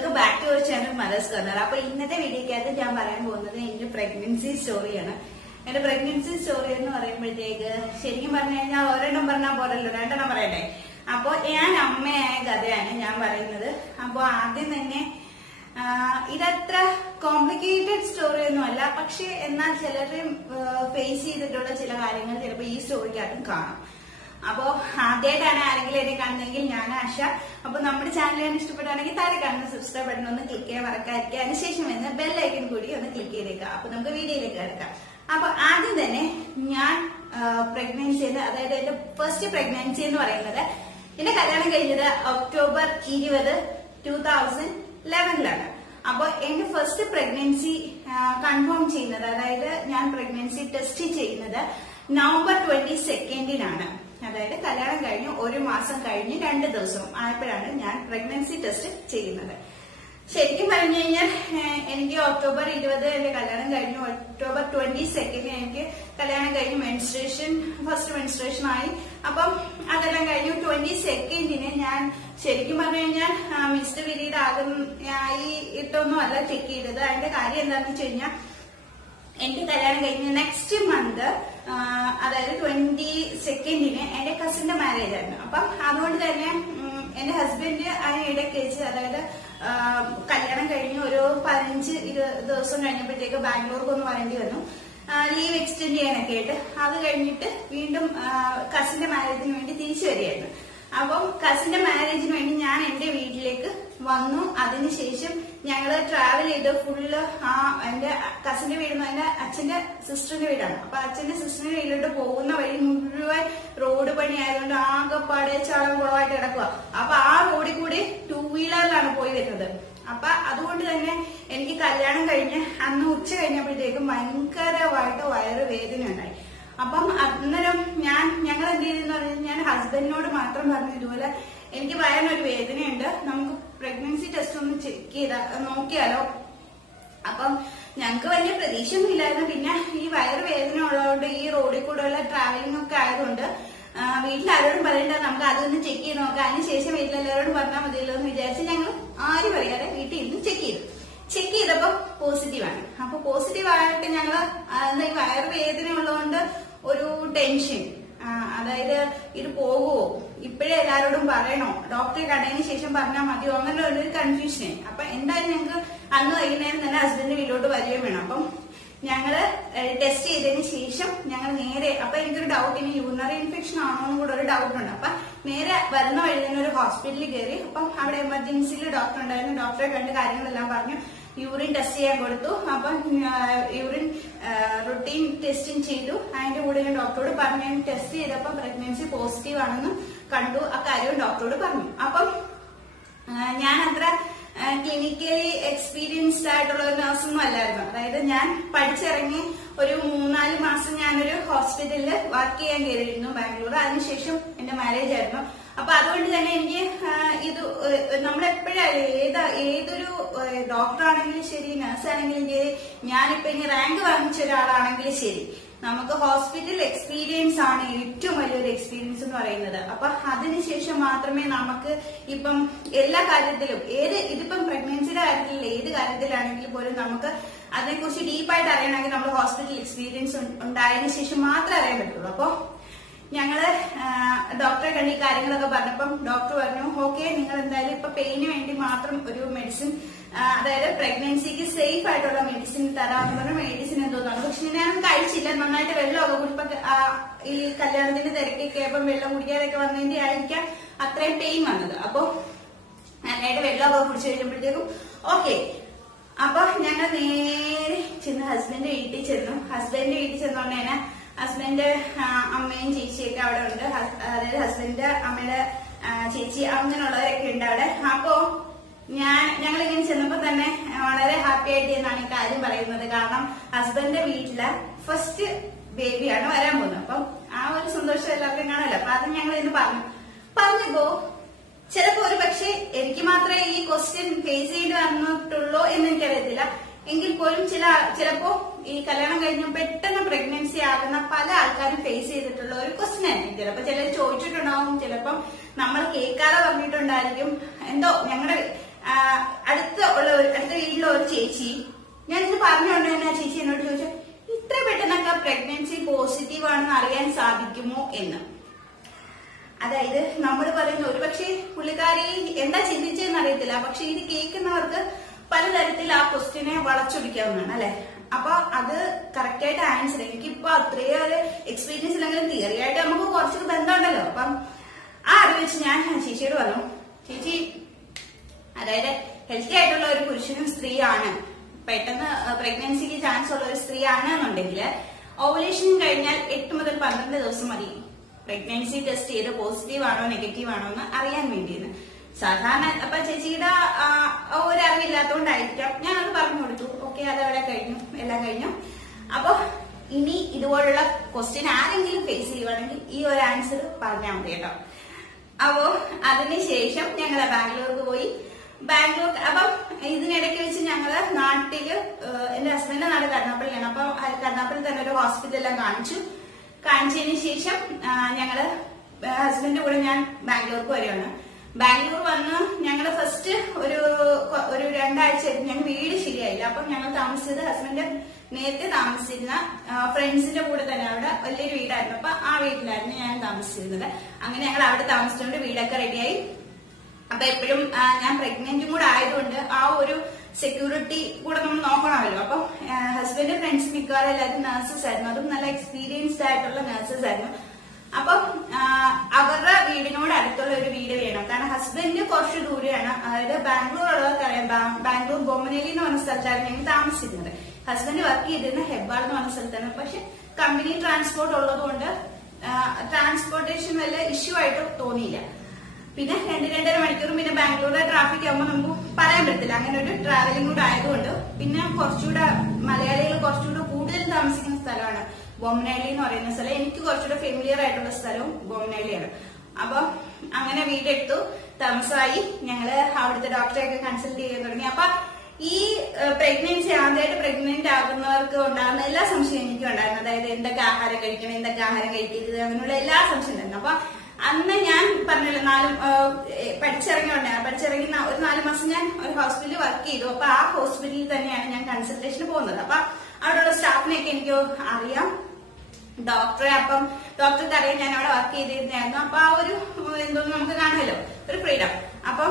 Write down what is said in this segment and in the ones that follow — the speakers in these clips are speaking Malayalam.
Welcome back to our channel mother's corner. അപ്പൊ ഇന്നത്തെ വീഡിയോക്കകത്ത് ഞാൻ പറയാൻ പോകുന്നത് എന്റെ പ്രഗ്നൻസി സ്റ്റോറിയാണ്. എന്റെ പ്രഗ്നൻസി സ്റ്റോറി എന്ന് പറയുമ്പോഴത്തേക്ക് ശരിക്കും പറഞ്ഞു കഴിഞ്ഞാൽ ഒരെണ്ണം പറഞ്ഞാൽ പോരല്ലോ, രണ്ടെണ്ണം പറയട്ടെ. അപ്പൊ ഞാൻ അമ്മയായ കഥയാണ് ഞാൻ പറയുന്നത്. അപ്പൊ ആദ്യം തന്നെ ഇതത്ര കോംപ്ലിക്കേറ്റഡ് സ്റ്റോറി ഒന്നും അല്ല, പക്ഷെ എന്നാൽ ചിലരും ഫേസ് ചെയ്തിട്ടുള്ള ചില കാര്യങ്ങൾ ചിലപ്പോൾ ഈ സ്റ്റോറിക്കകത്തും കാണാം. അപ്പോ ആദ്യമായിട്ടാണ് ആരെങ്കിലും എന്നെ കാണുന്നതെങ്കിൽ ഞാൻ ആശ. അപ്പൊ നമ്മുടെ ചാനൽ ഇഷ്ടപ്പെട്ടാണെങ്കിൽ താഴെ കാണുന്ന സബ്സ്ക്രൈബ് ബട്ടൺ ഒന്ന് ക്ലിക്ക് ചെയ്യാൻ മറക്കാതിരിക്കുക. അതിനുശേഷം എന്ന് ബെൽ ഐക്കൺ കൂടി ഒന്ന് ക്ലിക്ക് ചെയ്തേക്കാം. അപ്പൊ നമുക്ക് വീഡിയോയിലേക്ക് കിടക്കാം. അപ്പൊ ആദ്യം തന്നെ ഞാൻ പ്രഗ്നൻസി അതായത് എന്റെ ഫസ്റ്റ് പ്രഗ്നൻസി എന്ന് പറയുന്നത് എന്റെ കല്യാണം കഴിഞ്ഞത് ഒക്ടോബർ 20, 2011 അപ്പൊ എന്റെ ഫസ്റ്റ് പ്രഗ്നൻസി കൺഫേം ചെയ്യുന്നത്, അതായത് ഞാൻ പ്രഗ്നൻസി ടെസ്റ്റ് ചെയ്യുന്നത് നവംബർ 22 അതായത് കല്യാണം കഴിഞ്ഞ് 1 മാസം കഴിഞ്ഞ് 2 ദിവസം ആയപ്പോഴാണ് ഞാൻ പ്രഗ്നൻസി ടെസ്റ്റ് ചെയ്യുന്നത്. ശരിക്കും പറഞ്ഞു കഴിഞ്ഞാൽ എനിക്ക് ഒക്ടോബർ 20 എന്റെ കല്യാണം കഴിഞ്ഞു. ഒക്ടോബർ 22 എനിക്ക് കല്യാണം കഴിഞ്ഞ് ഫസ്റ്റ് മെൻസ്ട്രേഷൻ ആയി. അപ്പം അതെല്ലാം കഴിഞ്ഞു 22 ഞാൻ ശരിക്കും പറഞ്ഞു കഴിഞ്ഞാൽ മിസ്ഡ് പീരീഡ് ആയി ഇട്ടൊന്നും അല്ല ചെക്ക് ചെയ്തത്. അതിന്റെ കാര്യം എന്താണെന്ന് വെച്ച് കഴിഞ്ഞാൽ എനിക്ക് കല്യാണം കഴിഞ്ഞ നെക്സ്റ്റ് മന്ത് അതായത് 22 എന്റെ കസിന്റെ മാരേജ് ആയിരുന്നു. അപ്പം അതുകൊണ്ട് തന്നെ എന്റെ ഹസ്ബൻഡ് അതിനിടയ്ക്ക് വെച്ച്, അതായത് കല്യാണം കഴിഞ്ഞ് ഒരു 15-20 ദിവസം കഴിഞ്ഞപ്പോഴത്തേക്ക് ബാംഗ്ലൂർക്ക് ഒന്ന് വരേണ്ടി വന്നു, ലീവ് എക്സ്റ്റെൻഡ് ചെയ്യാനൊക്കെ ആയിട്ട്. അത് കഴിഞ്ഞിട്ട് വീണ്ടും കസിന്റെ മാരേജിന് വേണ്ടി തിരിച്ചു വരികയായിരുന്നു. അപ്പം കസിന്റെ മാരേജിന് വേണ്ടി ഞാൻ എന്റെ വീട്ടിലേക്ക് വന്നു. അതിനുശേഷം ഞങ്ങള് ട്രാവൽ ചെയ്ത് ഫുള്ള് എന്റെ കസിന്റെ വീടെന്ന് എന്റെ അച്ഛന്റെ സിസ്റ്ററിന്റെ വീടാണ്. അപ്പൊ അച്ഛന്റെ സിസ്റ്ററിന്റെ വീട്ടിലോട്ട് പോകുന്ന വഴി മുഴുവൻ റോഡ് പണി ആയതുകൊണ്ട് ആകെപ്പാടെ ചളം കുളമായിട്ട് കിടക്കുക. അപ്പൊ ആ റോഡിൽ കൂടി 2 വീലറിലാണ് പോയി വരുന്നത്. അപ്പൊ അതുകൊണ്ട് തന്നെ എനിക്ക് കല്യാണം കഴിഞ്ഞ് അന്ന് ഉച്ച കഴിഞ്ഞപ്പോഴത്തേക്കും ഭയങ്കരമായിട്ട് വയറ് വേദന ഉണ്ടായി. അപ്പം അന്നേരം ഞങ്ങൾ എന്ത് ചെയ്തെന്ന് പറഞ്ഞാൽ ഞാൻ ഹസ്ബൻഡിനോട് മാത്രം പറഞ്ഞു, ഇതുപോലെ എനിക്ക് വയറിനൊരു വേദനയുണ്ട്, നമുക്ക് പ്രഗ്നൻസി ടെസ്റ്റ് ഒന്ന് ചെക്ക് നോക്കിയാലോ. അപ്പം ഞങ്ങൾക്ക് വലിയ പ്രതീക്ഷയൊന്നും ഇല്ലായിരുന്നു. പിന്നെ ഈ വയറ് വേദന ഉള്ളതുകൊണ്ട് ഈ റോഡിൽ കൂടെ ഉള്ള ട്രാവലിംഗ് ഒക്കെ ആയതുകൊണ്ട് വീട്ടിലാരോടും പറയണ്ട, നമുക്ക് അതൊന്ന് ചെക്ക് ചെയ്ത് നോക്കാം. അതിനുശേഷം വീട്ടിലെല്ലാവരോടും പറഞ്ഞാൽ മതിയല്ലോ എന്ന് വിചാരിച്ച് ഞങ്ങൾ ആരും പറയാതെ വീട്ടിൽ ഇരുന്ന് ചെക്ക് ചെയ്തപ്പോ പോസിറ്റീവാണ്. അപ്പൊ പോസിറ്റീവായിട്ട് ഞങ്ങള് ഈ വയറുവേദന ഉള്ളതുകൊണ്ട് ഒരു ടെൻഷൻ, അതായത് ഇത് പോകുമോ, ഇപ്പോഴേ എല്ലാവരോടും പറയണോ, ഡോക്ടറെ കണ്ടതിന് ശേഷം പറഞ്ഞാൽ മതിയോ, അങ്ങനെ ഒരു കൺഫ്യൂഷനായി. അപ്പൊ എന്തായാലും ഞങ്ങൾക്ക് അന്ന് വൈകുന്നേരം തന്നെ ഹസ്ബൻഡ് വീട്ടിലോട്ട് വരികയും വേണം. അപ്പം ഞങ്ങള് ടെസ്റ്റ് ചെയ്തതിന് ശേഷം ഞങ്ങൾ നേരെ, അപ്പൊ എനിക്കൊരു ഡൗട്ട്, ഇനി യൂറിനറി ഇൻഫെക്ഷൻ ആണോ എന്ന് കൂടെ ഒരു ഡൗട്ട് ഉണ്ട്. അപ്പൊ നേരെ വരുന്ന വഴി തന്നെ ഒരു ഹോസ്പിറ്റലിൽ കയറി. അപ്പം അവിടെ എമർജൻസിയിൽ ഡോക്ടർ ഉണ്ടായിരുന്നു. ഡോക്ടറെ കണ്ട് കാര്യങ്ങളെല്ലാം പറഞ്ഞു. യൂറിൻ ടെസ്റ്റ് ചെയ്യാൻ കൊടുത്തു. അപ്പം യൂറിൻ റുട്ടീൻ ടെസ്റ്റിംഗ് ചെയ്തു. അതിന്റെ കൂടെ ഞാൻ ഡോക്ടറോട് പറഞ്ഞു, ടെസ്റ്റ് ചെയ്തപ്പോൾ പ്രഗ്നൻസി പോസിറ്റീവ് ആണെന്ന് കണ്ടു. ആ കാര്യവും ഡോക്ടറോട് പറഞ്ഞു. അപ്പം ഞാൻ അത്ര ക്ലിനിക്കലി എക്സ്പീരിയൻസ്ഡ് ആയിട്ടുള്ള ഒരു നഴ്സൊന്നും അല്ലായിരുന്നു. അതായത് ഞാൻ പഠിച്ചിറങ്ങി ഒരു 3-4 മാസം ഞാനൊരു ഹോസ്പിറ്റലിൽ വർക്ക് ചെയ്യാൻ കയറിയിരുന്നു ബാംഗ്ലൂർ. അതിനുശേഷം എന്റെ മാരേജ് ആയിരുന്നു. അപ്പൊ അതുകൊണ്ട് തന്നെ എനിക്ക് ഇത് നമ്മളെപ്പോഴായാലും ഏതൊരു ഡോക്ടർ ആണെങ്കിലും ശരി, നഴ്സ് ആണെങ്കിലും ശരി, ഞാനിപ്പോ ഇനി റാങ്ക് വാങ്ങിച്ച ഒരാളാണെങ്കിലും ശരി, നമുക്ക് ഹോസ്പിറ്റൽ എക്സ്പീരിയൻസ് ആണ് ഏറ്റവും വലിയൊരു എക്സ്പീരിയൻസ് എന്ന് പറയുന്നത്. അപ്പൊ അതിനുശേഷം മാത്രമേ നമുക്ക് ഇപ്പം എല്ലാ കാര്യത്തിലും ഇതിപ്പം പ്രഗ്നൻസിയുടെ കാര്യത്തിൽ ഏത് കാര്യത്തിലാണെങ്കിലും പോലും നമുക്ക് അതിനെക്കുറിച്ച് ഡീപ്പായിട്ട് അറിയണമെങ്കിൽ നമ്മൾ ഹോസ്പിറ്റൽ എക്സ്പീരിയൻസ് ഉണ്ടായതിനു ശേഷം മാത്രമേ അറിയാൻ പറ്റുള്ളൂ. അപ്പൊ ഞങ്ങള് ഡോക്ടറെ കണ്ട് ഈ കാര്യങ്ങളൊക്കെ പറഞ്ഞപ്പം ഡോക്ടർ പറഞ്ഞു, ഓക്കെ, നിങ്ങൾ എന്തായാലും ഇപ്പൊ പെയിന് വേണ്ടി മാത്രം ഒരു മെഡിസിൻ, അതായത് പ്രഗ്നൻസിക്ക് സേഫ് ആയിട്ടുള്ള മെഡിസിൻ തരാമെന്ന് പറഞ്ഞ മെഡിസിൻ എന്തോന്നാണ്. പക്ഷെ ഞാൻ കഴിച്ചില്ല. നന്നായിട്ട് വെള്ളമൊക്കെ കുടിപ്പോ ഈ കല്യാണത്തിന്റെ തിരക്കൊക്കെ ആയപ്പം വെള്ളം കുടിക്കാതൊക്കെ വന്നതിന്റെ ആയിരിക്കാം അത്രയും പെയിൻ വന്നത്. അപ്പൊ നന്നായിട്ട് വെള്ളമൊക്കെ കുടിച്ചു കഴിയുമ്പോഴത്തേക്കും ഓക്കെ. അപ്പൊ ഞങ്ങൾ നേരെ ചെന്ന് ഹസ്ബൻഡിന്റെ വീട്ടിൽ ചെന്നു. ഹസ്ബൻഡിന്റെ വീട്ടിൽ ചെന്നോണ്ടേനെ ഹസ്ബൻഡ് അമ്മയും ചേച്ചിയൊക്കെ അവിടെ ഉണ്ട്. അതായത് ഹസ്ബൻഡിന്റെ അമ്മയുടെ ചേച്ചി അങ്ങനെയുള്ളവരൊക്കെ ഉണ്ട് അവിടെ. അപ്പോ ഞങ്ങളിങ്ങനെ ചെന്നപ്പോ തന്നെ വളരെ ഹാപ്പി ആയിട്ട് എന്നാണ് ഈ കാര്യം പറയുന്നത്. കാരണം ഹസ്ബൻഡിന്റെ വീട്ടിലെ ഫസ്റ്റ് ബേബിയാണ് വരാൻ പോകുന്നത്. അപ്പം ആ ഒരു സന്തോഷം എല്ലാവർക്കും കാണാമല്ലോ. അപ്പൊ അത് ഞങ്ങൾ ഇന്ന് പറഞ്ഞപ്പോ ചിലപ്പോ ഒരു പക്ഷെ എനിക്ക് മാത്രമേ ഈ ക്വസ്റ്റ്യൻ ഫേസ് ചെയ്ത് വന്നിട്ടുള്ളൂ എന്ന് എനിക്കറിയത്തില്ല. എങ്കിൽ പോലും ചിലപ്പോ ഈ കല്യാണം കഴിഞ്ഞ് പെട്ടെന്ന് പ്രഗ്നൻസി ആകുന്ന പല ആൾക്കാരും ഫേസ് ചെയ്തിട്ടുള്ള ഒരു ക്വസ്റ്റ്യൻ ആയിരിക്കും. ചിലപ്പോ ചിലർ ചോദിച്ചിട്ടുണ്ടാവും, ചിലപ്പം നമ്മൾ കേൾക്കാതെ പറഞ്ഞിട്ടുണ്ടായിരിക്കും. എന്തോ ഞങ്ങളുടെ അടുത്ത വീട്ടിലുള്ള ഒരു ചേച്ചി, ഞാനിത് പറഞ്ഞുകൊണ്ട് തന്നെ ആ ചേച്ചി എന്നോട് ചോദിച്ചാൽ ഇത്ര പെട്ടെന്നൊക്കെ പ്രഗ്നൻസി പോസിറ്റീവ് ആണെന്ന് അറിയാൻ സാധിക്കുമോ എന്ന്. അതായത് നമ്മൾ പറയുന്ന ഒരു പക്ഷേ പുള്ളിക്കാരി എന്താ ചിന്തിച്ചതെന്ന് അറിയത്തില്ല, പക്ഷെ ഇത് കേൾക്കുന്നവർക്ക് പലതരത്തിൽ ആ ക്വസ്റ്റ്യനെ വളച്ചൊടിക്കാവുന്നതാണ് അല്ലെ. അപ്പൊ അത് കറക്റ്റ് ആയിട്ട് ആൻസർ, എനിക്കിപ്പോ അത്രയും ഒരു എക്സ്പീരിയൻസ് ഇല്ലെങ്കിലും തിയറി ആയിട്ട് നമുക്ക് കുറച്ചൊരു ബന്ധമുണ്ടല്ലോ. അപ്പം ആ അറിവ് വെച്ച് ഞാൻ ചേച്ചിയോട് പറഞ്ഞു, ചേച്ചി അതായത് ഹെൽത്തി ആയിട്ടുള്ള ഒരു പുരുഷനും സ്ത്രീയാണ്, പെട്ടെന്ന് പ്രഗ്നൻസിക്ക് ചാൻസ് ഉള്ള ഒരു സ്ത്രീ ആണെന്നുണ്ടെങ്കിൽ ഓവുലേഷൻ കഴിഞ്ഞാൽ 8 മുതൽ 12 ദിവസം മതി പ്രഗ്നൻസി ടെസ്റ്റ് ചെയ്ത് പോസിറ്റീവ് ആണോ നെഗറ്റീവ് ആണോ എന്ന് അറിയാൻ വേണ്ടിയെന്ന്. സാധാരണ അപ്പൊ ചേച്ചിയുടെ ഒരു അറിവില്ലാത്തതുകൊണ്ടായിരിക്കാം ഞാൻ അത് പറഞ്ഞു കൊടുത്തു. ഓക്കെ, അതവിടെ കഴിഞ്ഞു, എല്ലാം കഴിഞ്ഞു. അപ്പൊ ഇനി ഇതുപോലുള്ള ക്വസ്റ്റ്യൻ ആരെങ്കിലും ഫേസ് ചെയ്യുവാണെങ്കിൽ ഈ ഒരു ആൻസർ പറഞ്ഞാൽ മതി കേട്ടോ. അപ്പോ അതിനുശേഷം ഞങ്ങൾ ബാംഗ്ലൂർക്ക് പോയി. അപ്പം ഇതിനിടയ്ക്ക് വെച്ച് ഞങ്ങള് നാട്ടില്, എന്റെ ഹസ്ബൻഡിന്റെ നാട് കരുനാപ്പള്ളിയാണ്. അപ്പൊ കരുനാപ്പള്ളി തന്നെ ഒരു ഹോസ്പിറ്റലെല്ലാം കാണിച്ചതിന് ശേഷം ഞങ്ങള് ഹസ്ബൻഡിന്റെ കൂടെ ഞാൻ ബാംഗ്ലൂർക്ക് വരികയാണ്. ബാംഗ്ലൂർ വന്ന് ഞങ്ങള് ഫസ്റ്റ് ഒരു 2 ആഴ്ച ഞങ്ങൾ വീട് ശരിയായില്ല. അപ്പം ഞങ്ങൾ താമസിച്ചത് ഹസ്ബൻഡ് നേരത്തെ താമസിച്ചിരുന്ന ഫ്രണ്ട്സിന്റെ കൂടെ തന്നെ, അവിടെ വലിയൊരു വീടായിരുന്നു. അപ്പൊ ആ വീട്ടിലായിരുന്നു ഞാൻ താമസിച്ചിരുന്നത്. അങ്ങനെ ഞങ്ങൾ അവിടെ താമസിച്ചുകൊണ്ട് വീടൊക്കെ റെഡിയായി. അപ്പൊ എപ്പോഴും ഞാൻ പ്രഗ്നന്റും കൂടെ ആയതുകൊണ്ട് ആ ഒരു സെക്യൂരിറ്റി കൂടെ നമ്മൾ നോക്കണമല്ലോ. അപ്പൊ ഹസ്ബൻഡ് ഫ്രണ്ട്സ് മിക്കവാറും എല്ലാവരും നഴ്സസ് ആയിരുന്നു, അതും നല്ല എക്സ്പീരിയൻസ്ഡ് ആയിട്ടുള്ള നഴ്സസ് ആയിരുന്നു. അപ്പൊ അവരുടെ വീടിനോട് അടുത്തുള്ള ഒരു വീട് വേണം, കാരണം ഹസ്ബൻഡ് കുറച്ച് ദൂരെയാണ്. അതായത് ബാംഗ്ലൂർ ഉള്ളവർക്കറിയാം, ബാംഗ്ലൂർ ബൊമ്മനേലി എന്ന് പറഞ്ഞ സ്ഥലത്താണ് ഞങ്ങൾ താമസിച്ചിരുന്നത്. ഹസ്ബൻഡ് വർക്ക് ചെയ്തിരുന്ന ഹെബ്ബാൾ എന്ന് പറഞ്ഞ സ്ഥലത്താണ്. പക്ഷെ കമ്പനി ട്രാൻസ്പോർട്ട് ഉള്ളതുകൊണ്ട് ട്രാൻസ്പോർട്ടേഷൻ വല്ല ഇഷ്യൂ ആയിട്ട് തോന്നിയില്ല. പിന്നെ 2-2.5 മണിക്കൂറും പിന്നെ ബാംഗ്ലൂരിലെ ട്രാഫിക് ആകുമ്പോൾ നമുക്ക് പറയാൻ പറ്റില്ല. അങ്ങനെ ഒരു ട്രാവലിംഗ് കൂടെ ആയതുകൊണ്ട് പിന്നെ കുറച്ചുകൂടെ മലയാളികൾ കുറച്ചുകൂടെ കൂടുതൽ താമസിക്കുന്ന സ്ഥലമാണ് ബൊമ്മനേലി എന്ന് പറയുന്ന സ്ഥലം. എനിക്ക് കുറച്ചുകൂടെ ഫെമിലിയർ ആയിട്ടുള്ള സ്ഥലവും ബൊമ്മനേലിയാണ്. അപ്പൊ അങ്ങനെ വീടെടുത്തു, താമസമായി. ഞങ്ങള് അവിടുത്തെ ഡോക്ടറെയൊക്കെ കൺസൾട്ട് ചെയ്യാൻ തുടങ്ങി. അപ്പൊ ഈ പ്രഗ്നൻസി ആദ്യമായിട്ട് പ്രഗ്നന്റ് ആകുന്നവർക്ക് ഉണ്ടാകുന്ന എല്ലാ സംശയവും എനിക്കും ഉണ്ടായിരുന്നു. അതായത് എന്തൊക്കെ ആഹാരം കഴിക്കണം, എന്തൊക്കെ ആഹാരം കഴിക്കരുത്, അങ്ങനെയുള്ള എല്ലാ സംശയം ഉണ്ടായിരുന്നു. അപ്പൊ അന്ന് ഞാൻ പറഞ്ഞല്ലോ പഠിച്ചിറങ്ങി ഒരു 4 മാസം ഞാൻ ഒരു ഹോസ്പിറ്റലിൽ വർക്ക് ചെയ്തു. അപ്പൊ ആ ഹോസ്പിറ്റലിൽ തന്നെയാണ് ഞാൻ കൺസൾട്ടേഷന് പോകുന്നത്. അപ്പൊ അവിടെയുള്ള സ്റ്റാഫിനെയൊക്കെ എനിക്ക് അറിയാം, ഡോക്ടറെ. അപ്പം ഡോക്ടർക്ക് അറിയാം ഞാൻ അവിടെ വർക്ക് ചെയ്തിരുന്നായിരുന്നു. അപ്പൊ ആ ഒരു എന്തോന്നും നമുക്ക് കാണുമല്ലോ, ഒരു ഫ്രീഡം. അപ്പം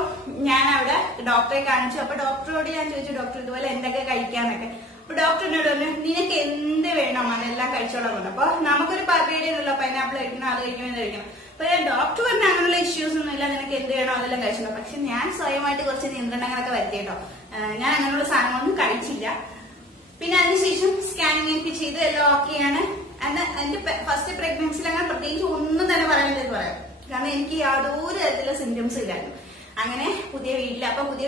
ഞാൻ അവിടെ ഡോക്ടറെ കാണിച്ചു. അപ്പൊ ഡോക്ടറോട് ഞാൻ ചോദിച്ചു, ഡോക്ടർ ഇതുപോലെ എന്തൊക്കെ കഴിക്കാന്നൊക്കെ. അപ്പൊ ഡോക്ടർ എന്നോട് പറഞ്ഞു, നിനക്ക് എന്ത് വേണം അതെല്ലാം കഴിച്ചോളാൻ പറഞ്ഞു. അപ്പൊ നമുക്കൊരു പേടിയുണ്ടല്ലോ, പൈനാപ്പിൾ കഴിക്കണം, അത് കഴിക്കണം, ഇത് കഴിക്കണം. അപ്പൊ ഡോക്ടർ പറഞ്ഞ അങ്ങനെയുള്ള ഇഷ്യൂസ് ഒന്നും ഇല്ല, നിനക്ക് എന്ത് വേണോ അതെല്ലാം കഴിച്ചോ. പക്ഷെ ഞാൻ സ്വയമായിട്ട് കുറച്ച് നിയന്ത്രണങ്ങളൊക്കെ വരുത്തിയിട്ടോ. ഞാൻ അങ്ങനെയുള്ള സാധനങ്ങളൊന്നും കഴിച്ചില്ല. പിന്നെ അതിനുശേഷം സ്കാനിങ് ഒക്കെ ചെയ്ത് എല്ലാം ഓക്കെയാണ്. എന്റെ ഫസ്റ്റ് പ്രഗ്നൻസിയിൽ അങ്ങനെ പ്രത്യേകിച്ച് ഒന്നും തന്നെ പറയാനില്ലെന്ന് പറയാം, കാരണം എനിക്ക് യാതൊരു തരത്തിലുള്ള സിംറ്റംസ് ഇല്ലായിരുന്നു. അങ്ങനെ പുതിയ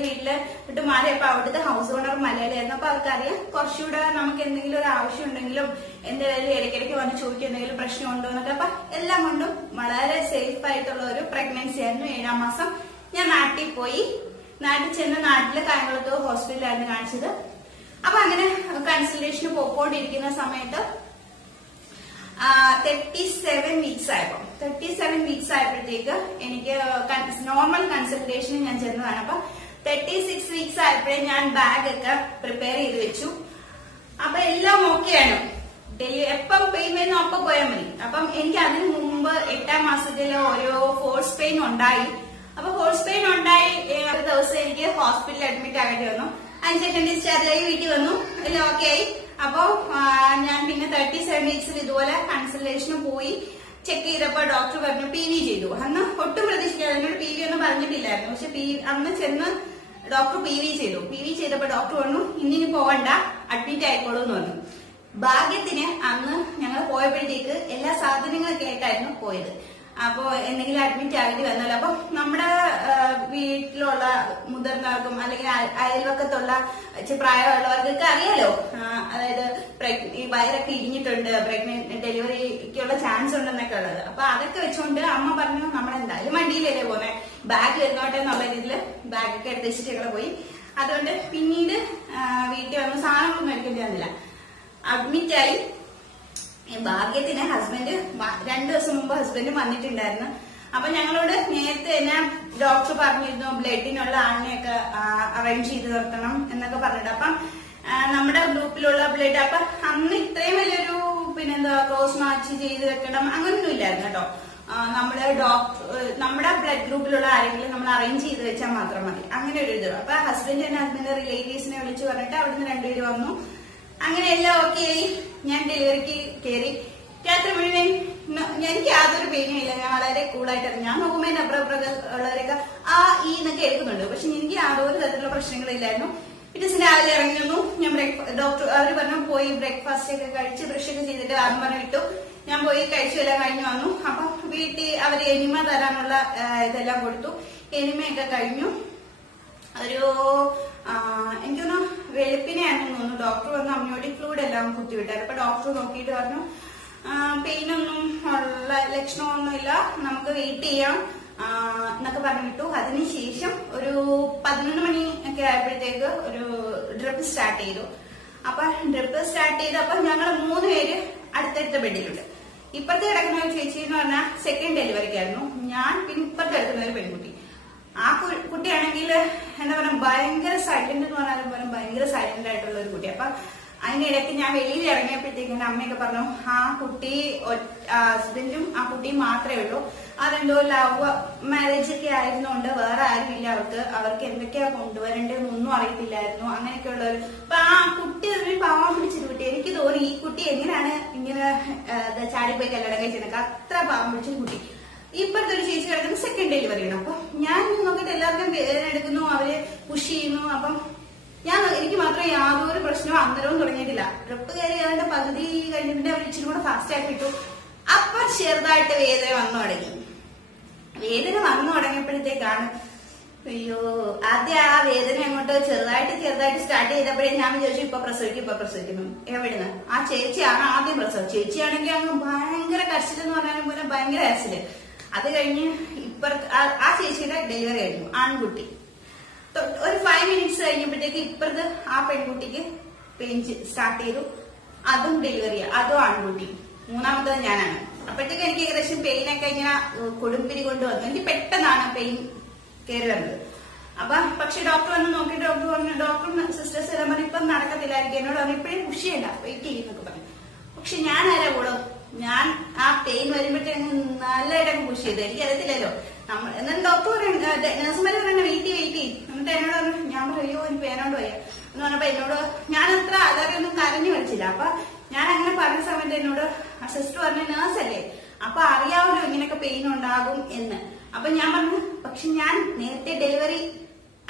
വീട്ടില് വിട്ട് മാറിയപ്പോ അവിടുത്തെ ഹൗസ് ഓണർ മലയാളിയായിരുന്നു. അപ്പൊ അവർക്കറിയാം കുറച്ചുകൂടെ നമുക്ക് എന്തെങ്കിലും ഒരു ആവശ്യം ഉണ്ടെങ്കിലും എന്തെങ്കിലും ഇടയ്ക്കിടയ്ക്ക് വന്ന് ചോദിക്കും എന്തെങ്കിലും പ്രശ്നമുണ്ടോ എന്നൊക്കെ. അപ്പൊ എല്ലാം കൊണ്ടും വളരെ സേഫ് ആയിട്ടുള്ള ഒരു പ്രഗ്നൻസി ആയിരുന്നു. 7-ാം മാസം ഞാൻ നാട്ടിൽ പോയി. നാട്ടിൽ ചെന്ന് നാട്ടില് കായംകുളത്ത് ഹോസ്പിറ്റലായിരുന്നു കാണിച്ചത്. അപ്പൊ അങ്ങനെ കൺസൾട്ടേഷന് പോയിക്കൊണ്ടിരിക്കുന്ന സമയത്ത് 37 വീക്സ് ആയപ്പോഴത്തേക്ക് എനിക്ക് നോർമൽ കൺസൾട്ടേഷന് ഞാൻ ചെന്നതാണ്. അപ്പൊ 36 വീക്സ് ആയപ്പോഴേ ഞാൻ ബാഗ് ഒക്കെ പ്രിപ്പയർ ചെയ്ത് വെച്ചു. അപ്പൊ എല്ലാം ഓക്കെയാണ്, എപ്പം പെയിൻ വരുന്നു അപ്പം പോയാൽ മതി. അപ്പം എനിക്ക് അതിന് മുമ്പ് 8-ാം മാസത്തില് ഓരോ ഫോഴ്സ് പെയിൻ ഉണ്ടായി. അപ്പൊ ഫോഴ്സ് പെയിൻ ഉണ്ടായി ഒരു ദിവസം എനിക്ക് ഹോസ്പിറ്റലിൽ അഡ്മിറ്റ് ആകേണ്ടി വന്നു. അതിനുശേഷം ഡിസ്ചാർജ് ആയി വീട്ടിൽ വന്നു, എല്ലാം ഓക്കെ ആയി. അപ്പൊ ഞാൻ പിന്നെ 37 വീക്സിൽ ഇതുപോലെ കൺസൾട്ടേഷന് പോയി. ചെക്ക് ചെയ്തപ്പോ ഡോക്ടർ പറഞ്ഞു PV ചെയ്തു. അന്ന് ഒട്ടും പ്രതീക്ഷിക്കാതെ, എന്നോട് PV ഒന്നും പറഞ്ഞിട്ടില്ലായിരുന്നു. പക്ഷെ അന്ന് ചെന്ന് ഡോക്ടർ PV ചെയ്തപ്പോ ഡോക്ടർ പറഞ്ഞു ഇനി പോവണ്ട, അഡ്മിറ്റ് ആയിക്കോളൂ എന്ന് പറഞ്ഞു. ഭാഗ്യത്തിന് അന്ന് ഞങ്ങൾ പോയപ്പോഴത്തേക്ക് എല്ലാ സാധനങ്ങളൊക്കെ ആയിട്ടായിരുന്നു പോയത്. അപ്പോ എന്തെങ്കിലും അഡ്മിറ്റ് ആകേണ്ടി വന്നാലോ. അപ്പൊ നമ്മുടെ വീട്ടിലുള്ള മുതിർന്നവർക്കും അല്ലെങ്കിൽ അയൽവക്കത്തുള്ള പ്രായമുള്ളവർക്കൊക്കെ അറിയാലോ, അതായത് ഈ വയറൊക്കെ ഇടിഞ്ഞിട്ടുണ്ട്, ഡെലിവറിക്കുള്ള ചാൻസ് ഉണ്ടെന്നൊക്കെ ഉള്ളത്. അപ്പൊ അതൊക്കെ വെച്ചുകൊണ്ട് അമ്മ പറഞ്ഞു നമ്മളെന്തായാലും വണ്ടിയിലല്ലേ പോന്നെ, ബാഗ് വരുന്നോട്ടെ എന്നുള്ള രീതിയിൽ ബാഗൊക്കെ എടുത്ത് വെച്ചിട്ട് ഞങ്ങൾ പോയി. അതുകൊണ്ട് പിന്നീട് വീട്ടിൽ വന്ന് സാധനങ്ങളൊന്നും മേടിക്കേണ്ടി വന്നില്ല, അഡ്മിറ്റായി. ഭാഗ്യത്തിന് ഹസ്ബൻഡ് 2 ദിവസം മുമ്പ് ഹസ്ബൻഡ് വന്നിട്ടുണ്ടായിരുന്നു. അപ്പൊ ഞങ്ങളോട് നേരത്തെ തന്നെ ഡോക്ടർ പറഞ്ഞിരുന്നു ബ്ലഡിനുള്ള ആണിനെയൊക്കെ അറേഞ്ച് ചെയ്ത് നിർത്തണം എന്നൊക്കെ പറഞ്ഞിട്ട്. അപ്പം നമ്മുടെ ഗ്രൂപ്പിലുള്ള ബ്ലഡ് അപ്പൊ അന്ന് ഇത്രയും വലിയൊരു പിന്നെന്താ ക്രോസ് മാച്ച് ചെയ്ത് വെക്കണം അങ്ങനൊന്നും ഇല്ലായിരുന്നു കേട്ടോ. നമ്മുടെ ബ്ലഡ് ഗ്രൂപ്പിലുള്ള ആരെങ്കിലും നമ്മൾ അറേഞ്ച് ചെയ്ത് വെച്ചാൽ മാത്രം മതി, അങ്ങനെ ഒരു ഇത്. അപ്പൊ ഹസ്ബൻഡിന്റെ റിലേറ്റീവ്സിനെ വിളിച്ചു പറഞ്ഞിട്ട് അവിടുന്ന് രണ്ടുപേര് വന്നു. അങ്ങനെ എല്ലാം ഓക്കെ ആയി. ഞാൻ ഡെലിവറിക്ക് കയറി. രാത്രി മുഴുവൻ എനിക്ക് യാതൊരു പെയിനും ഇല്ല. ഞാൻ വളരെ കൂളായിട്ടായിരുന്നു. ഞാൻ നോക്കുമ്പോൾ എന്റെ അപ്പുറം ഉള്ളവരൊക്കെ ഈ എന്നൊക്കെ എടുക്കുന്നുണ്ട്. പക്ഷെ എനിക്ക് യാതൊരു തരത്തിലുള്ള പ്രശ്നങ്ങളില്ലായിരുന്നു. പിറ്റേ രാവിലെ ഇറങ്ങി വന്നു. ഞാൻ ഡോക്ടർ അവര് പറഞ്ഞു പോയി ബ്രേക്ക്ഫാസ്റ്റ് ഒക്കെ കഴിച്ച് ബ്രഷൊക്കെ ചെയ്തിട്ട് ആറുമണി വിട്ടു. ഞാൻ പോയി കഴിച്ചു എല്ലാം കഴിഞ്ഞു വന്നു. അപ്പൊ വീട്ടിൽ അവര് എനിമ തരാനുള്ള ഇതെല്ലാം കൊടുത്തു. എനിമയൊക്കെ കഴിഞ്ഞു. എനിക്കൊന്ന് വെളുപ്പിനെയാണെന്ന് തോന്നുന്നു ഡോക്ടർ വന്ന് അമ്നിയോട്ടിക് ഫ്ലൂയിഡ് എല്ലാം കുത്തിവിട്ടായിരുന്നു. അപ്പൊ ഡോക്ടർ നോക്കിയിട്ട് പറഞ്ഞു പെയിനൊന്നും ഉള്ള ലക്ഷണമൊന്നുമില്ല, നമുക്ക് വെയിറ്റ് ചെയ്യാം എന്നൊക്കെ പറഞ്ഞു വിട്ടു. അതിനുശേഷം ഒരു 11 മണി ഒക്കെ ആയപ്പോഴത്തേക്ക് ഒരു ഡ്രിപ്പ് സ്റ്റാർട്ട് ചെയ്തു. അപ്പൊ ഡ്രിപ്പ് സ്റ്റാർട്ട് ചെയ്തപ്പോ ഞങ്ങൾ 3 പേര് അടുത്തടുത്ത ബെഡിലുണ്ട്. ഇപ്പുറത്ത് കിടക്കുന്ന ഒരു ചേച്ചി എന്ന് പറഞ്ഞാൽ സെക്കൻഡ് ഡെലിവറിക്കായിരുന്നു. ഞാൻ പിന്നെ ഇപ്പുറത്ത് കിടക്കുന്ന ഒരു പെൺകുട്ടി. ആ കുട്ടിയാണെങ്കിൽ എന്താ പറയാ ഭയങ്കര സൈലന്റ് എന്ന് പറഞ്ഞാലും പോലെ ഭയങ്കര സൈലന്റ് ആയിട്ടുള്ള ഒരു കുട്ടി. അപ്പൊ അതിനിടയ്ക്ക് ഞാൻ വെളിയിൽ ഇറങ്ങിയപ്പോഴത്തേക്ക് എന്റെ അമ്മയൊക്കെ പറഞ്ഞു ആ കുട്ടി ഹസ്ബൻഡും ആ കുട്ടിയും മാത്രമേ ഉള്ളൂ. അതെന്തോ ലവ് മാരേജ് ഒക്കെ ആയിരുന്നുകൊണ്ട് വേറെ ആരും ഇല്ല അവർക്ക് എന്തൊക്കെയാ കൊണ്ടുവരേണ്ടതെന്നൊന്നും അറിയത്തില്ലായിരുന്നു. അങ്ങനെയൊക്കെയുള്ള ഒരു അപ്പൊ ആ കുട്ടി ഒരു പാവം പിടിച്ചൊരു കുട്ടി. എനിക്ക് തോന്നി ഈ കുട്ടി എങ്ങനെയാണ് ഇങ്ങനെ ചാടിപ്പോയി കല്യാണം കഴിച്ചത്, അത്ര പാവം പിടിച്ചൊരു കുട്ടി. ഇപ്പോഴത്തെ ഒരു ചേച്ചി കിടക്കുന്ന സെക്കൻഡ് ഡെലിവറിയാണ്. അപ്പൊ ഞാൻ നോക്കിയിട്ട് എല്ലാവർക്കും വേദന എടുക്കുന്നു, അവര് പുഷ് ചെയ്യുന്നു. അപ്പം എനിക്ക് മാത്രം യാതൊരു പ്രശ്നവും അന്നേരവും തുടങ്ങിയിട്ടില്ല. ട്രിപ്പ് കയറി അതിന്റെ പകുതി കഴിഞ്ഞിട്ട് അവർ ഇച്ചിരി കൂടെ ഫാസ്റ്റ് ആക്കി ഇട്ടു. അപ്പൊ ചെറുതായിട്ട് വേദന വന്നു തുടങ്ങി. വേദന വന്നു തുടങ്ങിയപ്പോഴത്തേക്കാണ് അയ്യോ ആദ്യം ആ വേദന അങ്ങോട്ട് ചെറുതായിട്ട് സ്റ്റാർട്ട് ചെയ്തപ്പോഴേ ഞാൻ വിചാരിച്ചു ഇപ്പൊ പ്രസവിക്കുന്നു. എവിടുന്ന് ആ ചേച്ചിയാണ് ആദ്യം പ്രസവം. ചേച്ചിയാണെങ്കിൽ അങ്ങ് ഭയങ്കര കരച്ചിലെന്ന് പറഞ്ഞാലും പോലെ ഭയങ്കര കരച്ചില്. അത് കഴിഞ്ഞ് ആ ചേച്ചിയുടെ ഡെലിവറി ആയിരുന്നു, ആൺകുട്ടി. ഒരു 5 മിനിറ്റ്സ് കഴിഞ്ഞപ്പോഴത്തേക്ക് ഇപ്പുറത്ത് ആ പെൺകുട്ടിക്ക് പെയിൻ സ്റ്റാർട്ട് ചെയ്തു. അതും ഡെലിവറി, അതും ആൺകുട്ടി. മൂന്നാമത്തത് ഞാനാണ്. അപ്പോഴത്തേക്ക് എനിക്ക് ഏകദേശം പെയിനൊക്കെ ഇങ്ങനെ കൊടുമ്പിരി കൊണ്ടുവന്നു. എനിക്ക് പെട്ടെന്നാണ് പെയിൻ കയറി വരുന്നത്. അപ്പൊ പക്ഷെ ഡോക്ടർ വന്ന് നോക്കിയിട്ട് ഡോക്ടർ പറഞ്ഞു, ഡോക്ടറും സിസ്റ്റേഴ്സ് എല്ലാം പറഞ്ഞു ഇപ്പം നടക്കത്തില്ലായിരിക്കും. എന്നോട് പറഞ്ഞു ഇപ്പോഴും പുഷ് ചെയ്യണ്ട, വെയിറ്റ് ചെയ്യുന്നൊക്കെ പറഞ്ഞു. പക്ഷെ ഞാൻ ആരാ കൂടെ, ഞാൻ ആ പെയിൻ വരുമ്പോഴത്തേക്ക് നല്ലതായിട്ടൊക്കെ പുഷ് ചെയ്തു. എനിക്ക് അറിയത്തില്ലല്ലോ എന്നാലും ഡോക്ടർ പറയണ്ട, നഴ്സുമാര് പറയണ്ട വെയിറ്റ് ചെയ്യും. എന്നിട്ട് എന്നോട് പറഞ്ഞു, ഞാൻ പറഞ്ഞു അയ്യോ എനിക്ക് പേനോണ്ട് വയ്യ എന്ന് പറഞ്ഞപ്പോ എന്നോട് ഞാൻ അത്ര അതൊന്നും കരഞ്ഞു പഠിച്ചില്ല. അപ്പൊ ഞാൻ അങ്ങനെ പറഞ്ഞ സമയത്ത് എന്നോട് ആ സിസ്റ്റർ പറഞ്ഞ നേഴ്സല്ലേ, അപ്പൊ അറിയാമല്ലോ ഇങ്ങനെയൊക്കെ പെയിൻ ഉണ്ടാകും എന്ന്. അപ്പൊ ഞാൻ പറഞ്ഞു പക്ഷെ ഞാൻ നേരത്തെ ഡെലിവറി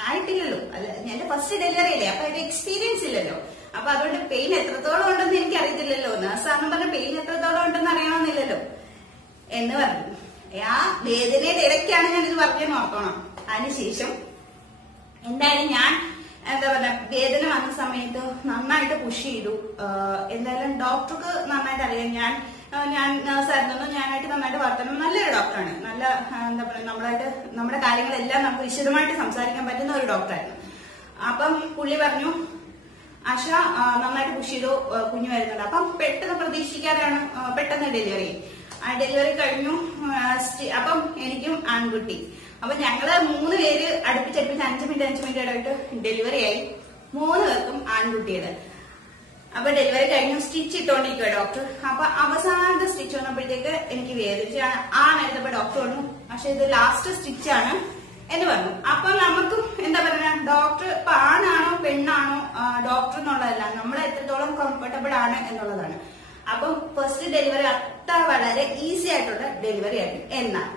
ആയിട്ടില്ലല്ലോ, അല്ല എന്റെ ഫസ്റ്റ് ഡെലിവറി അല്ലേ, അപ്പൊ അതിന്റെ എക്സ്പീരിയൻസ് ഇല്ലല്ലോ. അപ്പൊ അതുകൊണ്ട് പെയിൻ എത്രത്തോളം ഉണ്ടെന്ന് എനിക്ക് അറിയത്തില്ലല്ലോ. നഴ്സാണെന്ന് പറഞ്ഞ പെയിൻ എത്രത്തോളം ഉണ്ടെന്ന് അറിയണമെന്നില്ലല്ലോ എന്ന് പറഞ്ഞു. ആ വേദനയുടെ ഇടയ്ക്കാണ് ഞാനിത് പറഞ്ഞു നോക്കണം. അതിനുശേഷം എന്തായാലും ഞാൻ എന്താ പറയാ വേദന വന്ന സമയത്ത് നന്നായിട്ട് പുഷ് ചെയ്തു. എന്തായാലും ഡോക്ടർക്ക് നന്നായിട്ട് അറിയാം. ഞാൻ നേഴ്സായിരുന്നു, ഞാനായിട്ട് നന്നായിട്ട് വർത്തനം. നല്ലൊരു ഡോക്ടറാണ്, നല്ല എന്താ പറയാ നമ്മുടെ കാര്യങ്ങളെല്ലാം നമുക്ക് വിശദമായിട്ട് സംസാരിക്കാൻ പറ്റുന്ന ഒരു ഡോക്ടറായിരുന്നു. അപ്പം പുള്ളി പറഞ്ഞു ആശ നന്നായിട്ട് പുഷ് ചെയ്തു, കുഞ്ഞു വരുന്നുണ്ട്. അപ്പം പെട്ടെന്ന് പ്രതീക്ഷിക്കാതെയാണ് പെട്ടെന്ന് ഡെലിവറി. ആ ഡെലിവറി കഴിഞ്ഞു. അപ്പം എനിക്കും ആൺകുട്ടി. അപ്പൊ ഞങ്ങള് 3 പേര് അടുപ്പിച്ചടുപ്പിച്ച് 5 മിനിറ്റ് ഇടവിട്ട് ഡെലിവറി ആയി. 3 പേർക്കും ആൺകുട്ടിയുടെ. അപ്പൊ ഡെലിവറി കഴിഞ്ഞു. സ്റ്റിച്ച് ഇട്ടോണ്ടിരിക്കുക ഡോക്ടർ. അപ്പൊ അവസാനത്തെ സ്റ്റിച്ച് വന്നപ്പോഴത്തേക്ക് എനിക്ക് വേദനിച്ചാണ് എടുത്തപ്പോ ഡോക്ടർ പറഞ്ഞു പക്ഷെ ഇത് ലാസ്റ്റ് സ്റ്റിച്ചാണ് എന്ന് പറഞ്ഞു. അപ്പൊ നമുക്കും എന്താ പറയാ ഡോക്ടർ ഇപ്പൊ ആണാണോ പെണ്ണാണോ ഡോക്ടർ എന്നുള്ളതല്ല, നമ്മൾ എത്രത്തോളം കംഫർട്ടബിൾ ആണ് എന്നുള്ളതാണ്. അപ്പൊ ഫസ്റ്റ് ഡെലിവറി അത്ര വളരെ ഈസി ആയിട്ടുള്ള ഡെലിവറി ആയിരുന്നു. എന്നാൽ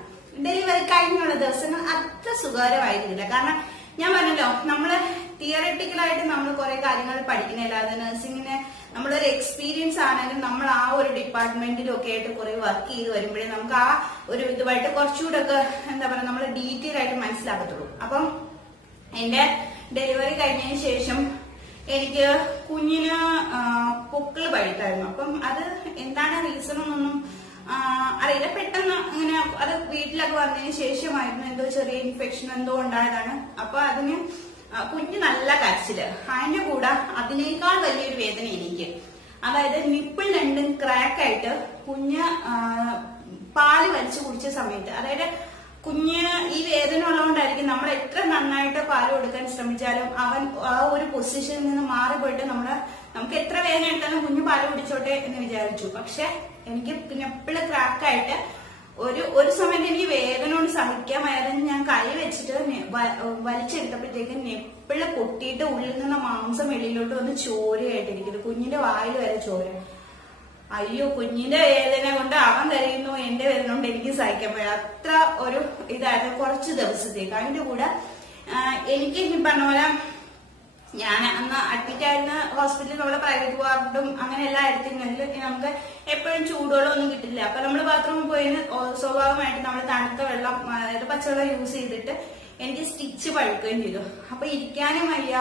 ഡെലിവറി കഴിഞ്ഞുള്ള ദിവസങ്ങൾ അത്ര സുഖകരമായിരുന്നില്ല. കാരണം ഞാൻ പറഞ്ഞല്ലോ നമ്മള് തിയററ്റിക്കലായിട്ട് നമ്മൾ കുറെ കാര്യങ്ങൾ പഠിക്കുന്നില്ലാതെ നഴ്സിംഗിന് നമ്മളൊരു എക്സ്പീരിയൻസ് ആണെങ്കിലും നമ്മൾ ആ ഒരു ഡിപ്പാർട്ട്മെന്റിലും ഒക്കെ ആയിട്ട് കുറെ വർക്ക് ചെയ്ത് വരുമ്പോഴേ നമുക്ക് ആ ഒരു ഇതുമായിട്ട് കുറച്ചുകൂടെ ഒക്കെ എന്താ പറയാ നമ്മൾ ഡീറ്റെയിൽ ആയിട്ട് മനസ്സിലാക്കത്തുള്ളൂ. അപ്പം എന്റെ ഡെലിവറി കഴിഞ്ഞതിന് ശേഷം എനിക്ക് കുഞ്ഞിന് പൊക്കിള് പഴുത്തായിരുന്നു. അപ്പം അത് എന്താണ് റീസൺ എന്നൊന്നും അറിയില്ല. പെട്ടെന്ന് ഇങ്ങനെ അത് വീട്ടിലൊക്കെ വന്നതിന് ശേഷമായിരുന്നു എന്തോ ചെറിയ ഇൻഫെക്ഷൻ എന്തോ ഉണ്ടായതാണ്. അപ്പൊ അതിന് കുഞ്ഞ് നല്ല കരച്ചില്, അതിന്റെ കൂടെ അതിനേക്കാൾ വലിയൊരു വേദന എനിക്ക്. അതായത് നിപ്പിൾ രണ്ടും ക്രാക്ക് ആയിട്ട് കുഞ്ഞ് പാല് വലിച്ചു കുടിച്ച സമയത്ത്, അതായത് കുഞ്ഞ് ഈ വേദന ഉള്ളതുകൊണ്ടായിരിക്കും നമ്മൾ എത്ര നന്നായിട്ട് പാല് കൊടുക്കാൻ ശ്രമിച്ചാലും അവൻ ആ ഒരു പൊസിഷനിൽ നിന്ന് മാറിപ്പോയിട്ട് നമുക്ക് എത്ര വേദന എടുത്താലും കുഞ്ഞ് പാല് കുടിച്ചോട്ടെ എന്ന് വിചാരിച്ചു. പക്ഷെ എനിക്ക് പിന്നെ എപ്പോഴും ക്രാക്കായിട്ട് ഒരു സമയത്ത് എനിക്ക് വേദന കൊണ്ട് സഹിക്കാമായിരുന്നു. ഞാൻ കൈ വെച്ചിട്ട് വലിച്ചെടുത്തപ്പോഴത്തേക്കും നെപ്പിള് പൊട്ടിയിട്ട് ഉള്ളിൽ നിന്ന് മാംസം വെളിയിലോട്ട് വന്ന് ചോരയായിട്ടിരിക്കുന്നു. കുഞ്ഞിന്റെ വായിൽ വരെ ചോര. അയ്യോ, കുഞ്ഞിന്റെ വേദന കൊണ്ട് അവൻ കരയുന്നു, എന്റെ വേദന കൊണ്ട് എനിക്ക് സഹിക്കാൻ പോയി. അത്ര ഒരു ഇതായിരുന്നു കുറച്ച് ദിവസത്തേക്ക്. അതിന്റെ കൂടെ എനിക്ക് ഈ പറഞ്ഞ പോലെ ഞാൻ അന്ന് അഡ്മിറ്റ് ആയിരുന്ന ഹോസ്പിറ്റലിൽ നമ്മളെ പ്രൈവറ്റ് വാർഡും അങ്ങനെ എല്ലാം എടുത്തിട്ടുണ്ടെങ്കിൽ നമുക്ക് എപ്പോഴും ചൂടുവെള്ളം ഒന്നും കിട്ടില്ല. അപ്പൊ നമ്മൾ ബാത്റൂമിൽ പോയി സ്വാഭാവികമായിട്ട് നമ്മൾ തണുത്ത വെള്ളം, അതായത് പച്ചവെള്ളം യൂസ് ചെയ്തിട്ട് എനിക്ക് സ്റ്റിച്ച് പഴുക്കുകയും ചെയ്തു. അപ്പൊ ഇരിക്കാനും വയ്യ,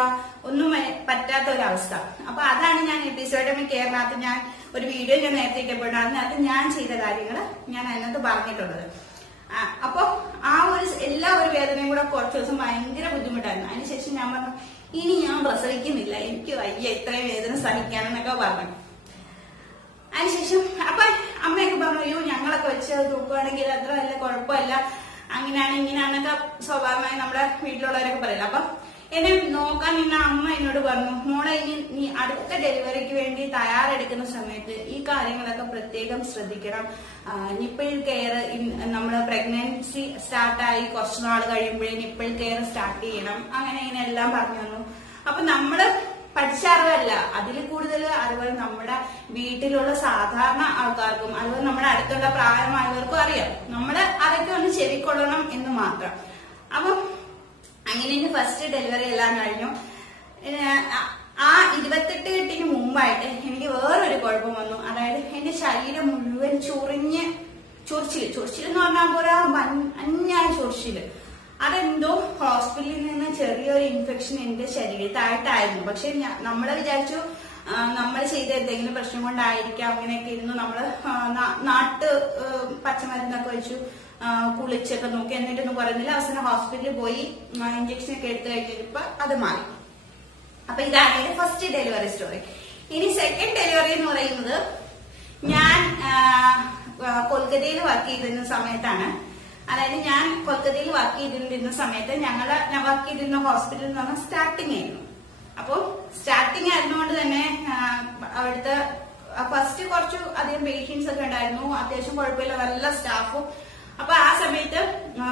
ഒന്നും പറ്റാത്ത ഒരവസ്ഥ. അപ്പൊ അതാണ് ഞാൻ എപ്പിസോഡമി കെയറിനകത്ത് ഞാൻ ഒരു വീഡിയോ ഞാൻ നേരത്തെ ഇട്ടപ്പെട്ടു. അതിനകത്ത് ഞാൻ ചെയ്ത കാര്യങ്ങൾ ഞാൻ അതിനകത്ത് പറഞ്ഞിട്ടുള്ളത്. അപ്പൊ ആ ഒരു എല്ലാ ഒരു വേദനയും കൂടെ കുറച്ച് ദിവസം ഭയങ്കര ബുദ്ധിമുട്ടായിരുന്നു. അതിനുശേഷം ഞാൻ പറഞ്ഞു, ഇനി ഞാൻ പ്രസവിക്കുന്നില്ല, എനിക്ക് വയ്യ ഇത്രയും വേദന സഹിക്കാനെന്നൊക്കെ പറഞ്ഞു. അതിനുശേഷം അപ്പൊ അമ്മയൊക്കെ പറഞ്ഞു, അയ്യോ ഞങ്ങളൊക്കെ വെച്ച് നോക്കുകയാണെങ്കിൽ അത്ര വലിയ കുഴപ്പമില്ല, അങ്ങനെയാണ് ഇങ്ങനെയാണെന്നൊക്കെ സ്വാഭാവികമായി നമ്മുടെ വീട്ടിലുള്ളവരൊക്കെ പറയില്ല. അപ്പൊ എന്നെ നോക്കാൻ നിന്ന അമ്മ എന്നോട് പറഞ്ഞു, മോളെ ഇനി നീ അടുത്ത ഡെലിവറിക്ക് വേണ്ടി തയ്യാറെടുക്കുന്ന സമയത്ത് ഈ കാര്യങ്ങളൊക്കെ പ്രത്യേകം ശ്രദ്ധിക്കണം. നിപ്പിൾ കെയർ നമ്മള് പ്രഗ്നൻസി സ്റ്റാർട്ടായി കുറച്ചു നാൾ കഴിയുമ്പോഴേ നിപ്പിൾ കെയർ സ്റ്റാർട്ട് ചെയ്യണം, അങ്ങനെ ഇങ്ങനെയെല്ലാം പറഞ്ഞു തന്നു. അപ്പൊ നമ്മള് പഠിച്ച അറിവല്ല, അതിൽ കൂടുതൽ അറിവ് നമ്മുടെ വീട്ടിലുള്ള സാധാരണ ആൾക്കാർക്കും അതുപോലെ നമ്മുടെ അടുത്തുള്ള പ്രായമായവർക്കും അറിയാം. നമ്മള് അതൊക്കെ ഒന്ന് ചെവിക്കൊള്ളണം എന്ന് മാത്രം. അപ്പം അങ്ങനെ എന്റെ ഫസ്റ്റ് ഡെലിവറി എല്ലാം കഴിഞ്ഞു. ആ 28 കെട്ടിന് മുമ്പായിട്ട് എനിക്ക് വേറൊരു കുഴപ്പം വന്നു. അതായത് എന്റെ ശരീരം മുഴുവൻ ചൊറിച്ചിൽ എന്ന് പറഞ്ഞാൽ പോലെ അന്യായ ചൊറിച്ചില്. അതെന്തോ ഹോസ്പിറ്റലിൽ നിന്ന് ചെറിയൊരു ഇൻഫെക്ഷൻ എന്റെ ശരീരത്തായിട്ടായിരുന്നു. പക്ഷെ നമ്മള് വിചാരിച്ചു നമ്മൾ ചെയ്ത എന്തെങ്കിലും പ്രശ്നം കൊണ്ടായിരിക്കാം, അങ്ങനെയൊക്കെ ഇരുന്നു. നമ്മള് നാട്ടു പച്ചമരുന്നൊക്കെ വെച്ചു, കുളിച്ചൊക്കെ നോക്കി, എന്നിട്ടൊന്നും പറയുന്നില്ല. അവസാനം ഹോസ്പിറ്റലിൽ പോയി ഇഞ്ചക്ഷൻ ഒക്കെ എടുത്തു കഴിഞ്ഞപ്പോ അത് മാറി. അപ്പൊ ഇതാണ് എന്റെ ഫസ്റ്റ് ഡെലിവറി സ്റ്റോറി. ഇനി സെക്കൻഡ് ഡെലിവറി എന്ന് പറയുന്നത് ഞാൻ കൊൽക്കത്തയിൽ വർക്ക് ചെയ്തിരുന്ന സമയത്താണ്. അതായത് ഞാൻ കൊൽക്കത്തയിൽ വർക്ക് ചെയ്തിരുന്ന സമയത്ത് ഞാൻ വർക്ക് ചെയ്തിരുന്ന ഹോസ്പിറ്റൽ എന്ന് പറഞ്ഞാൽ സ്റ്റാർട്ടിംഗ് ആയിരുന്നു. അപ്പൊ സ്റ്റാർട്ടിംഗ് ആയിരുന്നുകൊണ്ട് തന്നെ അവിടുത്തെ ഫസ്റ്റ് കുറച്ചു അധികം പേഷ്യൻസ് ഒക്കെ ഉണ്ടായിരുന്നു, അത്യാവശ്യം കുഴപ്പമില്ല, നല്ല സ്റ്റാഫും. അപ്പൊ ആ സമയത്ത്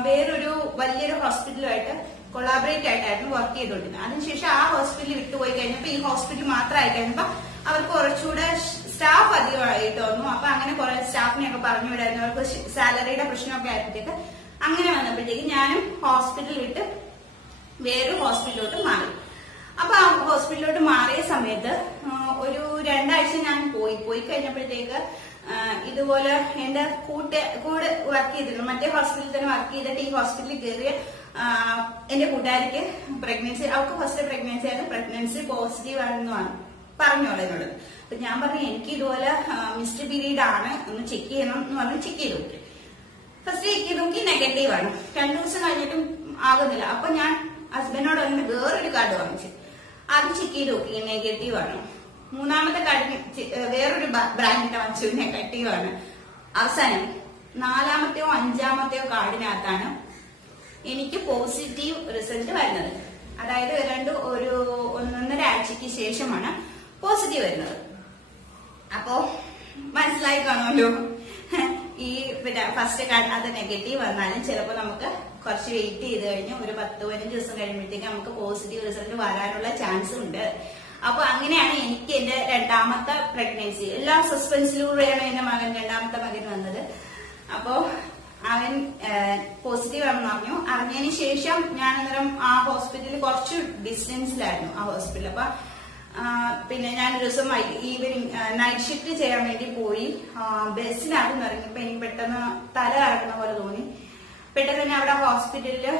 വേറൊരു വലിയൊരു ഹോസ്പിറ്റലുമായിട്ട് കൊളാബറേറ്റ് ആയിട്ടായിരുന്നു വർക്ക് ചെയ്തുകൊണ്ടിരുന്നത്. അതിനുശേഷം ആ ഹോസ്പിറ്റൽ വിട്ടുപോയി കഴിഞ്ഞപ്പോ ഈ ഹോസ്പിറ്റൽ മാത്രമായി കഴിഞ്ഞപ്പോ അവർക്ക് കുറച്ചുകൂടെ സ്റ്റാഫ് അധികമായിട്ട് വന്നു. അപ്പൊ അങ്ങനെ കുറെ സ്റ്റാഫിനെയൊക്കെ പറഞ്ഞു വിടായിരുന്നു. അവർക്ക് സാലറിയുടെ പ്രശ്നമൊക്കെ ആയപ്പോഴത്തേക്ക് അങ്ങനെ വന്നപ്പോഴത്തേക്ക് ഞാനും ഹോസ്പിറ്റൽ വിട്ട് വേറൊരു ഹോസ്പിറ്റലിലോട്ട് മാറി. അപ്പൊ ആ ഹോസ്പിറ്റലിലോട്ട് മാറിയ സമയത്ത് ഒരു 2 ആഴ്ച ഞാൻ പോയി കഴിഞ്ഞപ്പോഴത്തേക്ക് ഇതുപോലെ എന്റെ കൂടെ വർക്ക് ചെയ്തിരുന്നു, മറ്റേ ഹോസ്പിറ്റലിൽ തന്നെ വർക്ക് ചെയ്തിട്ട് ഈ ഹോസ്പിറ്റലിൽ കയറിയ എന്റെ കൂട്ടുകാരിക്ക് പ്രഗ്നൻസി, അവർക്ക് ഫസ്റ്റ് പ്രഗ്നൻസി ആയിരുന്നു, പ്രഗ്നൻസി പോസിറ്റീവ് ആണെന്ന് പറഞ്ഞോളൂ എന്നോട്. അപ്പൊ ഞാൻ പറഞ്ഞു എനിക്ക് ഇതുപോലെ മിസ്ഡ് പീരീഡ് ആണ്, ഒന്ന് ചെക്ക് ചെയ്യണം എന്ന് പറഞ്ഞ് ചെക്ക് ചെയ്ത് നോക്കി. ഫസ്റ്റ് ചെക്ക് ചെയ്ത് നോക്കി നെഗറ്റീവ് ആണ്. 2 ദിവസം കഴിഞ്ഞിട്ടും ആകുന്നില്ല. അപ്പൊ ഞാൻ ഹസ്ബൻഡിനോട് വന്നിട്ട് വേറൊരു കാർഡ് വാങ്ങിച്ചു, അത് ചെക്ക് ചെയ്ത് നോക്കി നെഗറ്റീവ് ആണ്. മൂന്നാമത്തെ കാർഡിന് വേറൊരു ബ്രാൻഡിന്റെ വാങ്ങിച്ചു, നെഗറ്റീവ് ആണ്. അവസാനം 4-മത്തെയോ 5-മത്തെയോ കാർഡിനകത്താണ് എനിക്ക് പോസിറ്റീവ് റിസൾട്ട് വരുന്നത്. അതായത് ഒരു 1.5 ആഴ്ചക്ക് ശേഷമാണ് പോസിറ്റീവ് വരുന്നത്. അപ്പോ മനസ്സിലായി കാണുമല്ലോ, ഈ പിന്നെ ഫസ്റ്റ് കാർഡിനകത്ത് നെഗറ്റീവ് വന്നാലും ചിലപ്പോൾ നമുക്ക് കുറച്ച് വെയിറ്റ് ചെയ്ത് കഴിഞ്ഞ് ഒരു 10-15 ദിവസം കഴിയുമ്പോഴത്തേക്ക് നമുക്ക് പോസിറ്റീവ് റിസൾട്ട് വരാനുള്ള ചാൻസ് ഉണ്ട്. അപ്പൊ അങ്ങനെയാണ് എനിക്ക് എന്റെ 2-മത്തെ പ്രഗ്നൻസി. എല്ലാം സസ്പെൻസിലൂടെയാണ് എന്റെ മകൻ 2-മത്തെ മകൻ വന്നത്. അപ്പോ അവൻ പോസിറ്റീവ് ആണെന്ന് അറിഞ്ഞു. അറിഞ്ഞതിന് ശേഷം ഞാൻ അന്നേരം ആ ഹോസ്പിറ്റലിൽ കുറച്ച് ഡിസ്റ്റൻസിലായിരുന്നു ആ ഹോസ്പിറ്റൽ. അപ്പൊ പിന്നെ ഞാൻ ഒരു ദിവസം ഈവനിങ് നൈറ്റ് ഷിഫ്റ്റ് ചെയ്യാൻ വേണ്ടി പോയി. ബസ്സിനകത്ത് ഇറങ്ങിയപ്പോ എനിക്ക് പെട്ടെന്ന് തല കറങ്ങുന്ന പോലെ തോന്നി. പെട്ടെന്ന് തന്നെ അവിടെ ഹോസ്പിറ്റലില്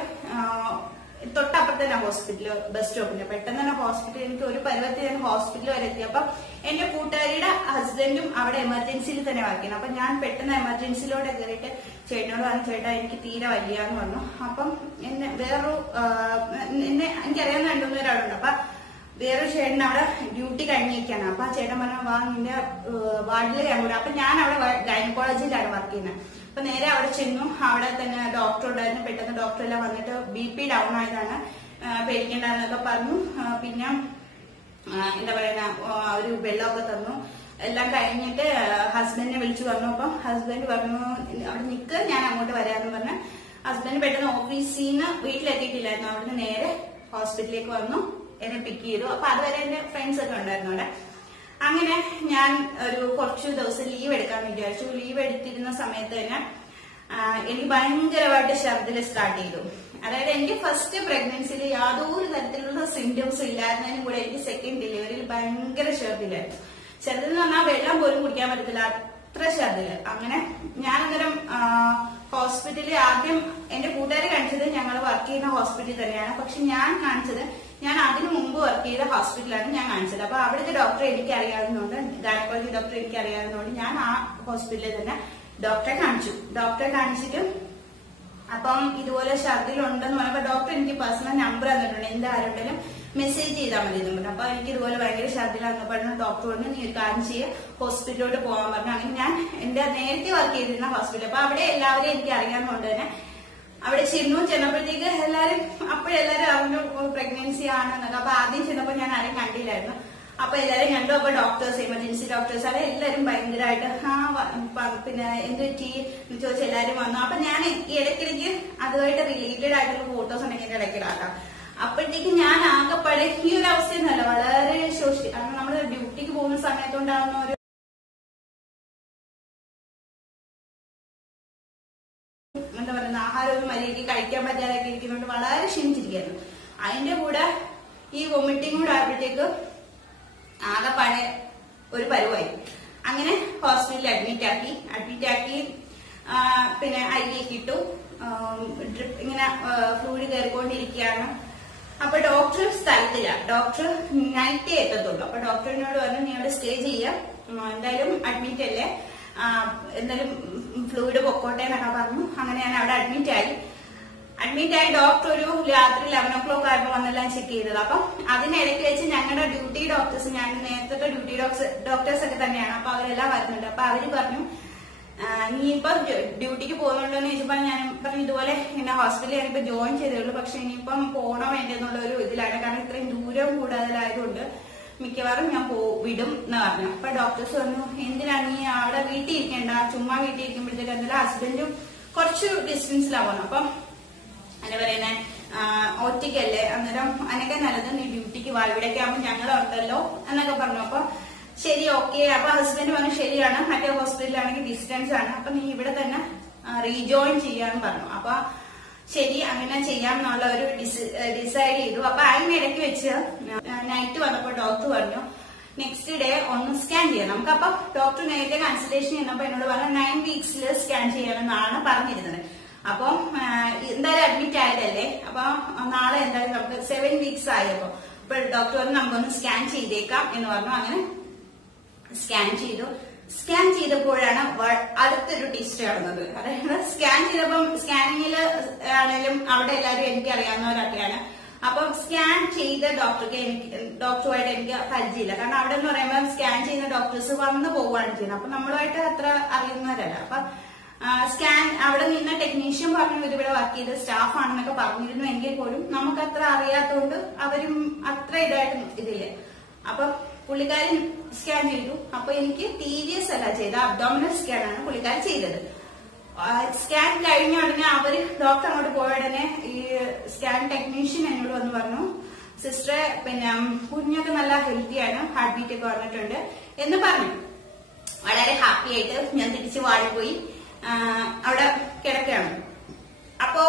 തൊട്ടപ്പുറത്ത് തന്നെ ഹോസ്പിറ്റല്, ബസ് സ്റ്റോപ്പിന്റെ പെട്ടെന്ന് തന്നെ ഹോസ്പിറ്റൽ, എനിക്ക് ഒരു പരുവത്തിൽ ഞാൻ ഹോസ്പിറ്റൽ വരെ എത്തി. അപ്പൊ എന്റെ കൂട്ടുകാരിയുടെ ഹസ്ബൻഡും അവിടെ എമർജൻസിയിൽ തന്നെ വർക്ക് ചെയ്യുന്നു. അപ്പൊ ഞാൻ പെട്ടെന്ന് എമർജൻസിയിലൂടെ കയറിയിട്ട് ചേട്ടനോട് പറഞ്ഞു, ചേട്ടാ എനിക്ക് തീരെ വയ്യാന്ന് പറഞ്ഞു. അപ്പം എന്നെ എനിക്കറിയാവുന്ന 2-3 പേരവിടെ. അപ്പൊ വേറൊരു ചേട്ടൻ അവിടെ ഡ്യൂട്ടി കഴിഞ്ഞിരിക്കുകയാണ്. അപ്പൊ ആ ചേട്ടൻ പറഞ്ഞു, വാ നിന്റെ വാർഡിൽ ഞാൻ കൂടെ. അപ്പൊ ഞാൻ അവിടെ ഗൈനക്കോളജിയിലാണ് വർക്ക് ചെയ്യുന്നത്. അപ്പൊ നേരെ അവിടെ ചെന്നു. അവിടെ തന്നെ ഡോക്ടർ ഉണ്ടായിരുന്നു. പെട്ടെന്ന് ഡോക്ടർ എല്ലാം വന്നിട്ട് BP ഡൗൺ ആയതാണ്, പേടിക്കേണ്ടെന്നൊക്കെ പറഞ്ഞു. പിന്നെ എന്താ പറയുക, ഒരു വെള്ളമൊക്കെ തന്നു. എല്ലാം കഴിഞ്ഞിട്ട് ഹസ്ബൻഡിനെ വിളിച്ചു പറഞ്ഞു. അപ്പൊ ഹസ്ബൻഡ് പറഞ്ഞു അവിടെ നിൽക്ക്, ഞാൻ അങ്ങോട്ട് വരാമെന്ന് പറഞ്ഞ് ഹസ്ബൻഡ് പെട്ടെന്ന് ഓഫീസിൽ നിന്ന് വീട്ടിലെത്തിയിട്ടില്ലായിരുന്നു. അവിടുന്ന് നേരെ ഹോസ്പിറ്റലിലേക്ക് വന്നു, എന്നെ പിക്ക് ചെയ്തു. അപ്പൊ അതുവരെ എന്റെ ഫ്രണ്ട്സ് ഒക്കെ ഉണ്ടായിരുന്നു അവിടെ. അങ്ങനെ ഞാൻ ഒരു കുറച്ച് ദിവസം ലീവ് എടുക്കാന്ന് വിചാരിച്ചു. ലീവ് എടുത്തിരുന്ന സമയത്ത് തന്നെ എനിക്ക് ഭയങ്കരമായിട്ട് ഛർദിൽ സ്റ്റാർട്ട് ചെയ്തു. അതായത് എനിക്ക് ഫസ്റ്റ് പ്രഗ്നൻസിയിൽ യാതൊരു തരത്തിലുള്ള സിംറ്റംസ് ഇല്ലായിരുന്നതിനും കൂടെ എനിക്ക് സെക്കൻഡ് ഡെലിവറിയിൽ ഭയങ്കര ഛർദിലായിരുന്നു. ഛർദിൽ എന്ന് പറഞ്ഞാൽ വെള്ളം പോലും കുടിക്കാൻ പറ്റത്തില്ല, അത്ര ഛർദില്. അങ്ങനെ ഞാൻ അന്നേരം ഹോസ്പിറ്റലിൽ ആദ്യം എന്റെ കൂട്ടുകാരെ കാണിച്ചത് ഞങ്ങൾ വർക്ക് ചെയ്യുന്ന ഹോസ്പിറ്റലിൽ തന്നെയാണ്. പക്ഷെ ഞാൻ അതിനു മുമ്പ് വർക്ക് ചെയ്ത ഹോസ്പിറ്റലാണ് ഞാൻ കാണിച്ചത്. അപ്പൊ അവിടുത്തെ ഡോക്ടറെ എനിക്ക് അറിയാവുന്നതുകൊണ്ട്, ഗൈനക്കോളജി ഡോക്ടറെ എനിക്ക് അറിയാവുന്നതുകൊണ്ട് ഞാൻ ആ ഹോസ്പിറ്റലിൽ തന്നെ ഡോക്ടറെ കാണിച്ചിട്ട് അപ്പം ഇതുപോലെ ഛർദിലുണ്ടെന്ന് പറഞ്ഞപ്പോ ഡോക്ടർ എനിക്ക് പേഴ്സണൽ നമ്പർ തന്നിട്ടുണ്ട്, എന്തായാലും മെസ്സേജ് ചെയ്താൽ മതി എന്ന് പറഞ്ഞു. അപ്പൊ എനിക്ക് ഇതുപോലെ ഭയങ്കര ഛർദിലാന്ന് പറഞ്ഞു. ഡോക്ടർ പറഞ്ഞു നീ ഒരു കാര്യം ചെയ്യുക, ഹോസ്പിറ്റലിലോട്ട് പോകാൻ പറഞ്ഞു. അങ്ങനെ ഞാൻ എന്റെ നേരത്തെ വർക്ക് ചെയ്തിരുന്ന ഹോസ്പിറ്റൽ, അപ്പൊ അവിടെ എല്ലാവരെയും എനിക്ക് അറിയാവുന്നതുകൊണ്ട് തന്നെ അവിടെ ചെന്നപ്പോഴത്തേക്ക് അപ്പോഴെല്ലാരും അറിഞ്ഞു പ്രഗ്നൻസി ആണെന്നൊക്കെ. അപ്പൊ ആദ്യം ചെന്നപ്പോ ഞാൻ ആരെയും കണ്ടില്ലായിരുന്നു. അപ്പൊ എല്ലാരും കണ്ടു. അപ്പൊ ഡോക്ടേഴ്സ്, എമർജൻസി ഡോക്ടേഴ്സ്, അവിടെ എല്ലാരും ഭയങ്കരമായിട്ട് പിന്നെ എന്ത് പറ്റി എന്ന് ചോദിച്ചാൽ എല്ലാരും വന്നു. അപ്പൊ ഞാൻ ഈ ഇടയ്ക്കിടയ്ക്ക് അതുമായിട്ട് റിലേറ്റഡ് ആയിട്ടുള്ള ഫോട്ടോസ് ഉണ്ടെങ്കിൽ എന്റെ ഇടയ്ക്കിടാക്കാം. അപ്പോഴത്തേക്ക് ഞാൻ ആകെപ്പാടെ ഈ ഒരു അവസ്ഥയൊന്നുമല്ല, വളരെ കാരണം നമ്മള് ഡ്യൂട്ടിക്ക് പോകുന്ന സമയത്തുണ്ടാകുന്ന ഒരു എന്താ പറയുന്ന ആഹാരമൊന്നും മര്യാദയ്ക്ക് കഴിക്കാൻ പറ്റാതൊക്കെ ഇരിക്കുന്നതുകൊണ്ട് വളരെ ക്ഷീണിച്ചിരിക്കുന്നു. അതിന്റെ കൂടെ ഈ വൊമിറ്റിംഗ് കൂടെ ആയപ്പോഴത്തേക്ക് ആകെപ്പാടെ ഒരു പരുവായി. അങ്ങനെ ഹോസ്പിറ്റലിൽ അഡ്മിറ്റ് ആക്കി പിന്നെ IV ഇട്ടു. ഡ്രിപ്പ് ഇങ്ങനെ ഫ്ലൂയിഡ് കയറിക്കൊണ്ടിരിക്കുകയാണ്. അപ്പൊ ഡോക്ടർ സ്ഥലത്തില്ല, ഡോക്ടർ നൈറ്റേ എത്തത്തുള്ളൂ. അപ്പൊ ഡോക്ടറിനോട് പറഞ്ഞു നീ അവിടെ സ്റ്റേ ചെയ്യാം, എന്തായാലും അഡ്മിറ്റ് അല്ലേ, എന്തായാലും ഫ്ലൂയിഡ് പൊക്കോട്ടെ എന്നൊക്കെ പറഞ്ഞു. അങ്ങനെ ഞാൻ അവിടെ അഡ്മിറ്റ് ആയി. ഡോക്ടർ ഒരു രാത്രി 11 o'clock ആയപ്പോൾ വന്നെല്ലാം ചെക്ക് ചെയ്തത്. അപ്പൊ അതിനിടയ്ക്ക് വെച്ച് ഞങ്ങളുടെ ഡ്യൂട്ടി ഡോക്ടേഴ്സ്, ഞാൻ നേരത്തെ ഡ്യൂട്ടി ഡോക്ടേഴ്സ് ഒക്കെ തന്നെയാണ്, അപ്പൊ അവരെല്ലാം വരുന്നുണ്ട്. അപ്പൊ അവര് പറഞ്ഞു നീ ഇപ്പൊ ഡ്യൂട്ടിക്ക് പോകുന്നുണ്ടോ എന്ന് ചോദിച്ചപ്പോ ഞാൻ പറഞ്ഞു ഇതുപോലെ എന്റെ ഹോസ്പിറ്റലിൽ ഞാനിപ്പോ ജോയിൻ ചെയ്തേയുള്ളൂ, പക്ഷെ ഇനിയിപ്പം പോകണോ വേണ്ടെന്നുള്ള ഒരു ഇതിലാണ്, കാരണം ഇത്രയും ദൂരം കൂടുതലായതുകൊണ്ട് മിക്കവാറും ഞാൻ വിടും എന്ന് പറഞ്ഞു. അപ്പൊ ഡോക്ടേഴ്സ് പറഞ്ഞു എന്തിനാണ് നീ അവിടെ വീട്ടിൽ ഇരിക്കേണ്ട, ചുമ്മാ വീട്ടിൽ ഇരിക്കുമ്പോഴത്തേക്ക് എന്തായാലും ഹസ്ബൻഡും കുറച്ച് ഡിസ്റ്റൻസിലാവണം, അപ്പം എന്താ പറയുന്നത് ഒറ്റയ്ക്കല്ലേ, അന്നേരം അതിനൊക്കെ നല്ലത് നീ ഡ്യൂട്ടിക്ക് വാ, ഇവിടേക്ക് ആകുമ്പോൾ ഞങ്ങളുണ്ടല്ലോ എന്നൊക്കെ പറഞ്ഞു. അപ്പൊ ശരി ഓക്കെ. അപ്പൊ ഹസ്ബൻഡ് പറഞ്ഞു ശരിയാണ്, മറ്റേ ഹോസ്പിറ്റലിലാണെങ്കിൽ ഡിസ്റ്റൻസ് ആണ്, അപ്പൊ നീ ഇവിടെ തന്നെ റീജോയിൻ ചെയ്യാന്ന് പറഞ്ഞു. അപ്പൊ ശരി അങ്ങനെ ചെയ്യാമെന്നുള്ള ഒരു ഡിസൈഡ് ചെയ്തു. അപ്പൊ അതിനിടയ്ക്ക് വെച്ച് നൈറ്റ് വന്നപ്പോ ഡോക്ടർ പറഞ്ഞു നെക്സ്റ്റ് ഡേ ഒന്ന് സ്കാൻ ചെയ്യാം നമുക്ക്. അപ്പൊ ഡോക്ടർ നേരത്തെ കൺസൾട്ടേഷൻ ചെയ്യുന്നപ്പോ എന്നോട് പറഞ്ഞു 9 weeks സ്കാൻ ചെയ്യണമെന്നാണ് പറഞ്ഞിരുന്നത്. അപ്പം എന്തായാലും അഡ്മിറ്റ് ആയതല്ലേ, അപ്പൊ നാളെ എന്തായാലും നമുക്ക് 7 weeks ആയപ്പോ അപ്പൊ ഡോക്ടർ പറഞ്ഞു നമുക്കൊന്ന് സ്കാൻ ചെയ്തേക്കാം എന്ന് പറഞ്ഞു. അങ്ങനെ സ്കാൻ ചെയ്തപ്പോഴാണ് അടുത്തൊരു ടിസ്റ്റ് നടന്നത്. അതായത് സ്കാൻ ചെയ്തപ്പം സ്കാനിങ്ങിൽ ആണെങ്കിലും അവിടെ എല്ലാവരും എനിക്ക് അറിയാവുന്നവരൊക്കെയാണ്. അപ്പം സ്കാൻ ചെയ്ത ഡോക്ടറുമായിട്ട് എനിക്ക് പരിചയമില്ല, കാരണം അവിടെ എന്ന് പറയുമ്പോൾ സ്കാൻ ചെയ്യുന്ന ഡോക്ടേഴ്സ് വന്നു പോവുകയാണ് ചെയ്യുന്നത്, അപ്പൊ നമ്മളുമായിട്ട് അത്ര അറിയുന്നവരല്ല. അപ്പൊ സ്കാൻ അവിടെ നിന്ന് ടെക്നീഷ്യൻ പറഞ്ഞു ഇവിടെ വർക്ക് ചെയ്ത സ്റ്റാഫ് ആണെന്നൊക്കെ പറഞ്ഞിരുന്നു, എങ്കിൽ പോലും നമുക്ക് അത്ര അറിയാത്തതുകൊണ്ട് അവരും അത്ര ഇതില്ല. അപ്പൊ പുള്ളിക്കാരൻ സ്കാൻ ചെയ്തു. അപ്പൊ എനിക്ക് TVS അല്ല ചെയ്ത, അബ്ഡോമിനൽ സ്കാൻ ആണ് പുള്ളിക്കാരൻ ചെയ്തത്. സ്കാൻ കഴിഞ്ഞ ഉടനെ ഡോക്ടർ അങ്ങോട്ട് പോയ ഉടനെ ഈ സ്കാൻ ടെക്നീഷ്യൻ എന്നോട് വന്ന് പറഞ്ഞു സിസ്റ്ററെ പിന്നെ കുഞ്ഞൊക്കെ നല്ല ഹെൽത്തിയാണ്, ഹാർട്ട് ബീറ്റ് ഒക്കെ വന്നിട്ടുണ്ട് എന്ന് പറഞ്ഞു. വളരെ ഹാപ്പി ആയിട്ട് ഞാൻ തിരിച്ച് വാടിപ്പോയി അവിടെ കിടക്കുകയാണ്. അപ്പോ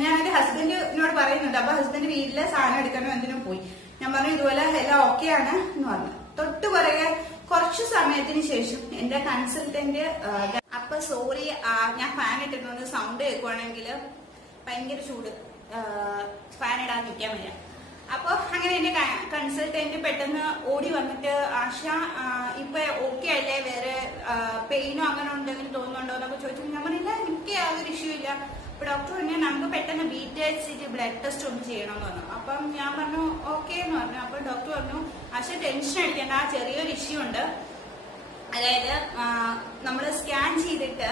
ഞാൻ എന്റെ ഹസ്ബൻഡിനോട് പറയുന്നുണ്ട്. അപ്പൊ ഹസ്ബൻഡ് വീട്ടിലെ സാധനം എടുക്കാനോ എന്തിനും പോയി. ഞാൻ പറഞ്ഞു ഇതുപോലെ എല്ലാം ഓക്കെ ആണ് എന്ന് പറഞ്ഞു. തൊട്ട് പുറകെ കുറച്ചു സമയത്തിന് ശേഷം എന്റെ കൺസൾട്ടന്റ് അപ്പൊ സോറി ഞാൻ ഫാൻ ഇട്ടിട്ടുണ്ട്, സൗണ്ട് കേൾക്കുവാണെങ്കിൽ ഭയങ്കര ചൂട്, ഫാൻ ഇടാൻ നിൽക്കാൻ വയ്യ. അപ്പൊ അങ്ങനെ എന്റെ കൺസൾട്ടന്റ് പെട്ടെന്ന് ഓടി വന്നിട്ട് ആശ ഇപ്പൊ ഓക്കെ അല്ലേ, വേറെ പെയിനോ അങ്ങനെ ഉണ്ടെങ്കിൽ തോന്നുന്നുണ്ടോ എന്നൊക്കെ ചോദിച്ചു. ഞാൻ പറഞ്ഞില്ല എനിക്ക് യാതൊരു ഇഷ്യൂ ഇല്ല. അപ്പൊ ഡോക്ടർ പറഞ്ഞു നമുക്ക് പെട്ടെന്ന് BTHCG ബ്ലഡ് ടെസ്റ്റ് ഒന്ന് ചെയ്യണമെന്ന് പറഞ്ഞു. അപ്പം ഞാൻ പറഞ്ഞു ഓക്കെ എന്ന് പറഞ്ഞു. അപ്പൊ ഡോക്ടർ പറഞ്ഞു ആശ ടെൻഷൻ അടിക്കേണ്ട, ആ ചെറിയൊരു ഇഷ്യൂ ഉണ്ട്, അതായത് നമ്മൾ സ്കാൻ ചെയ്തിട്ട്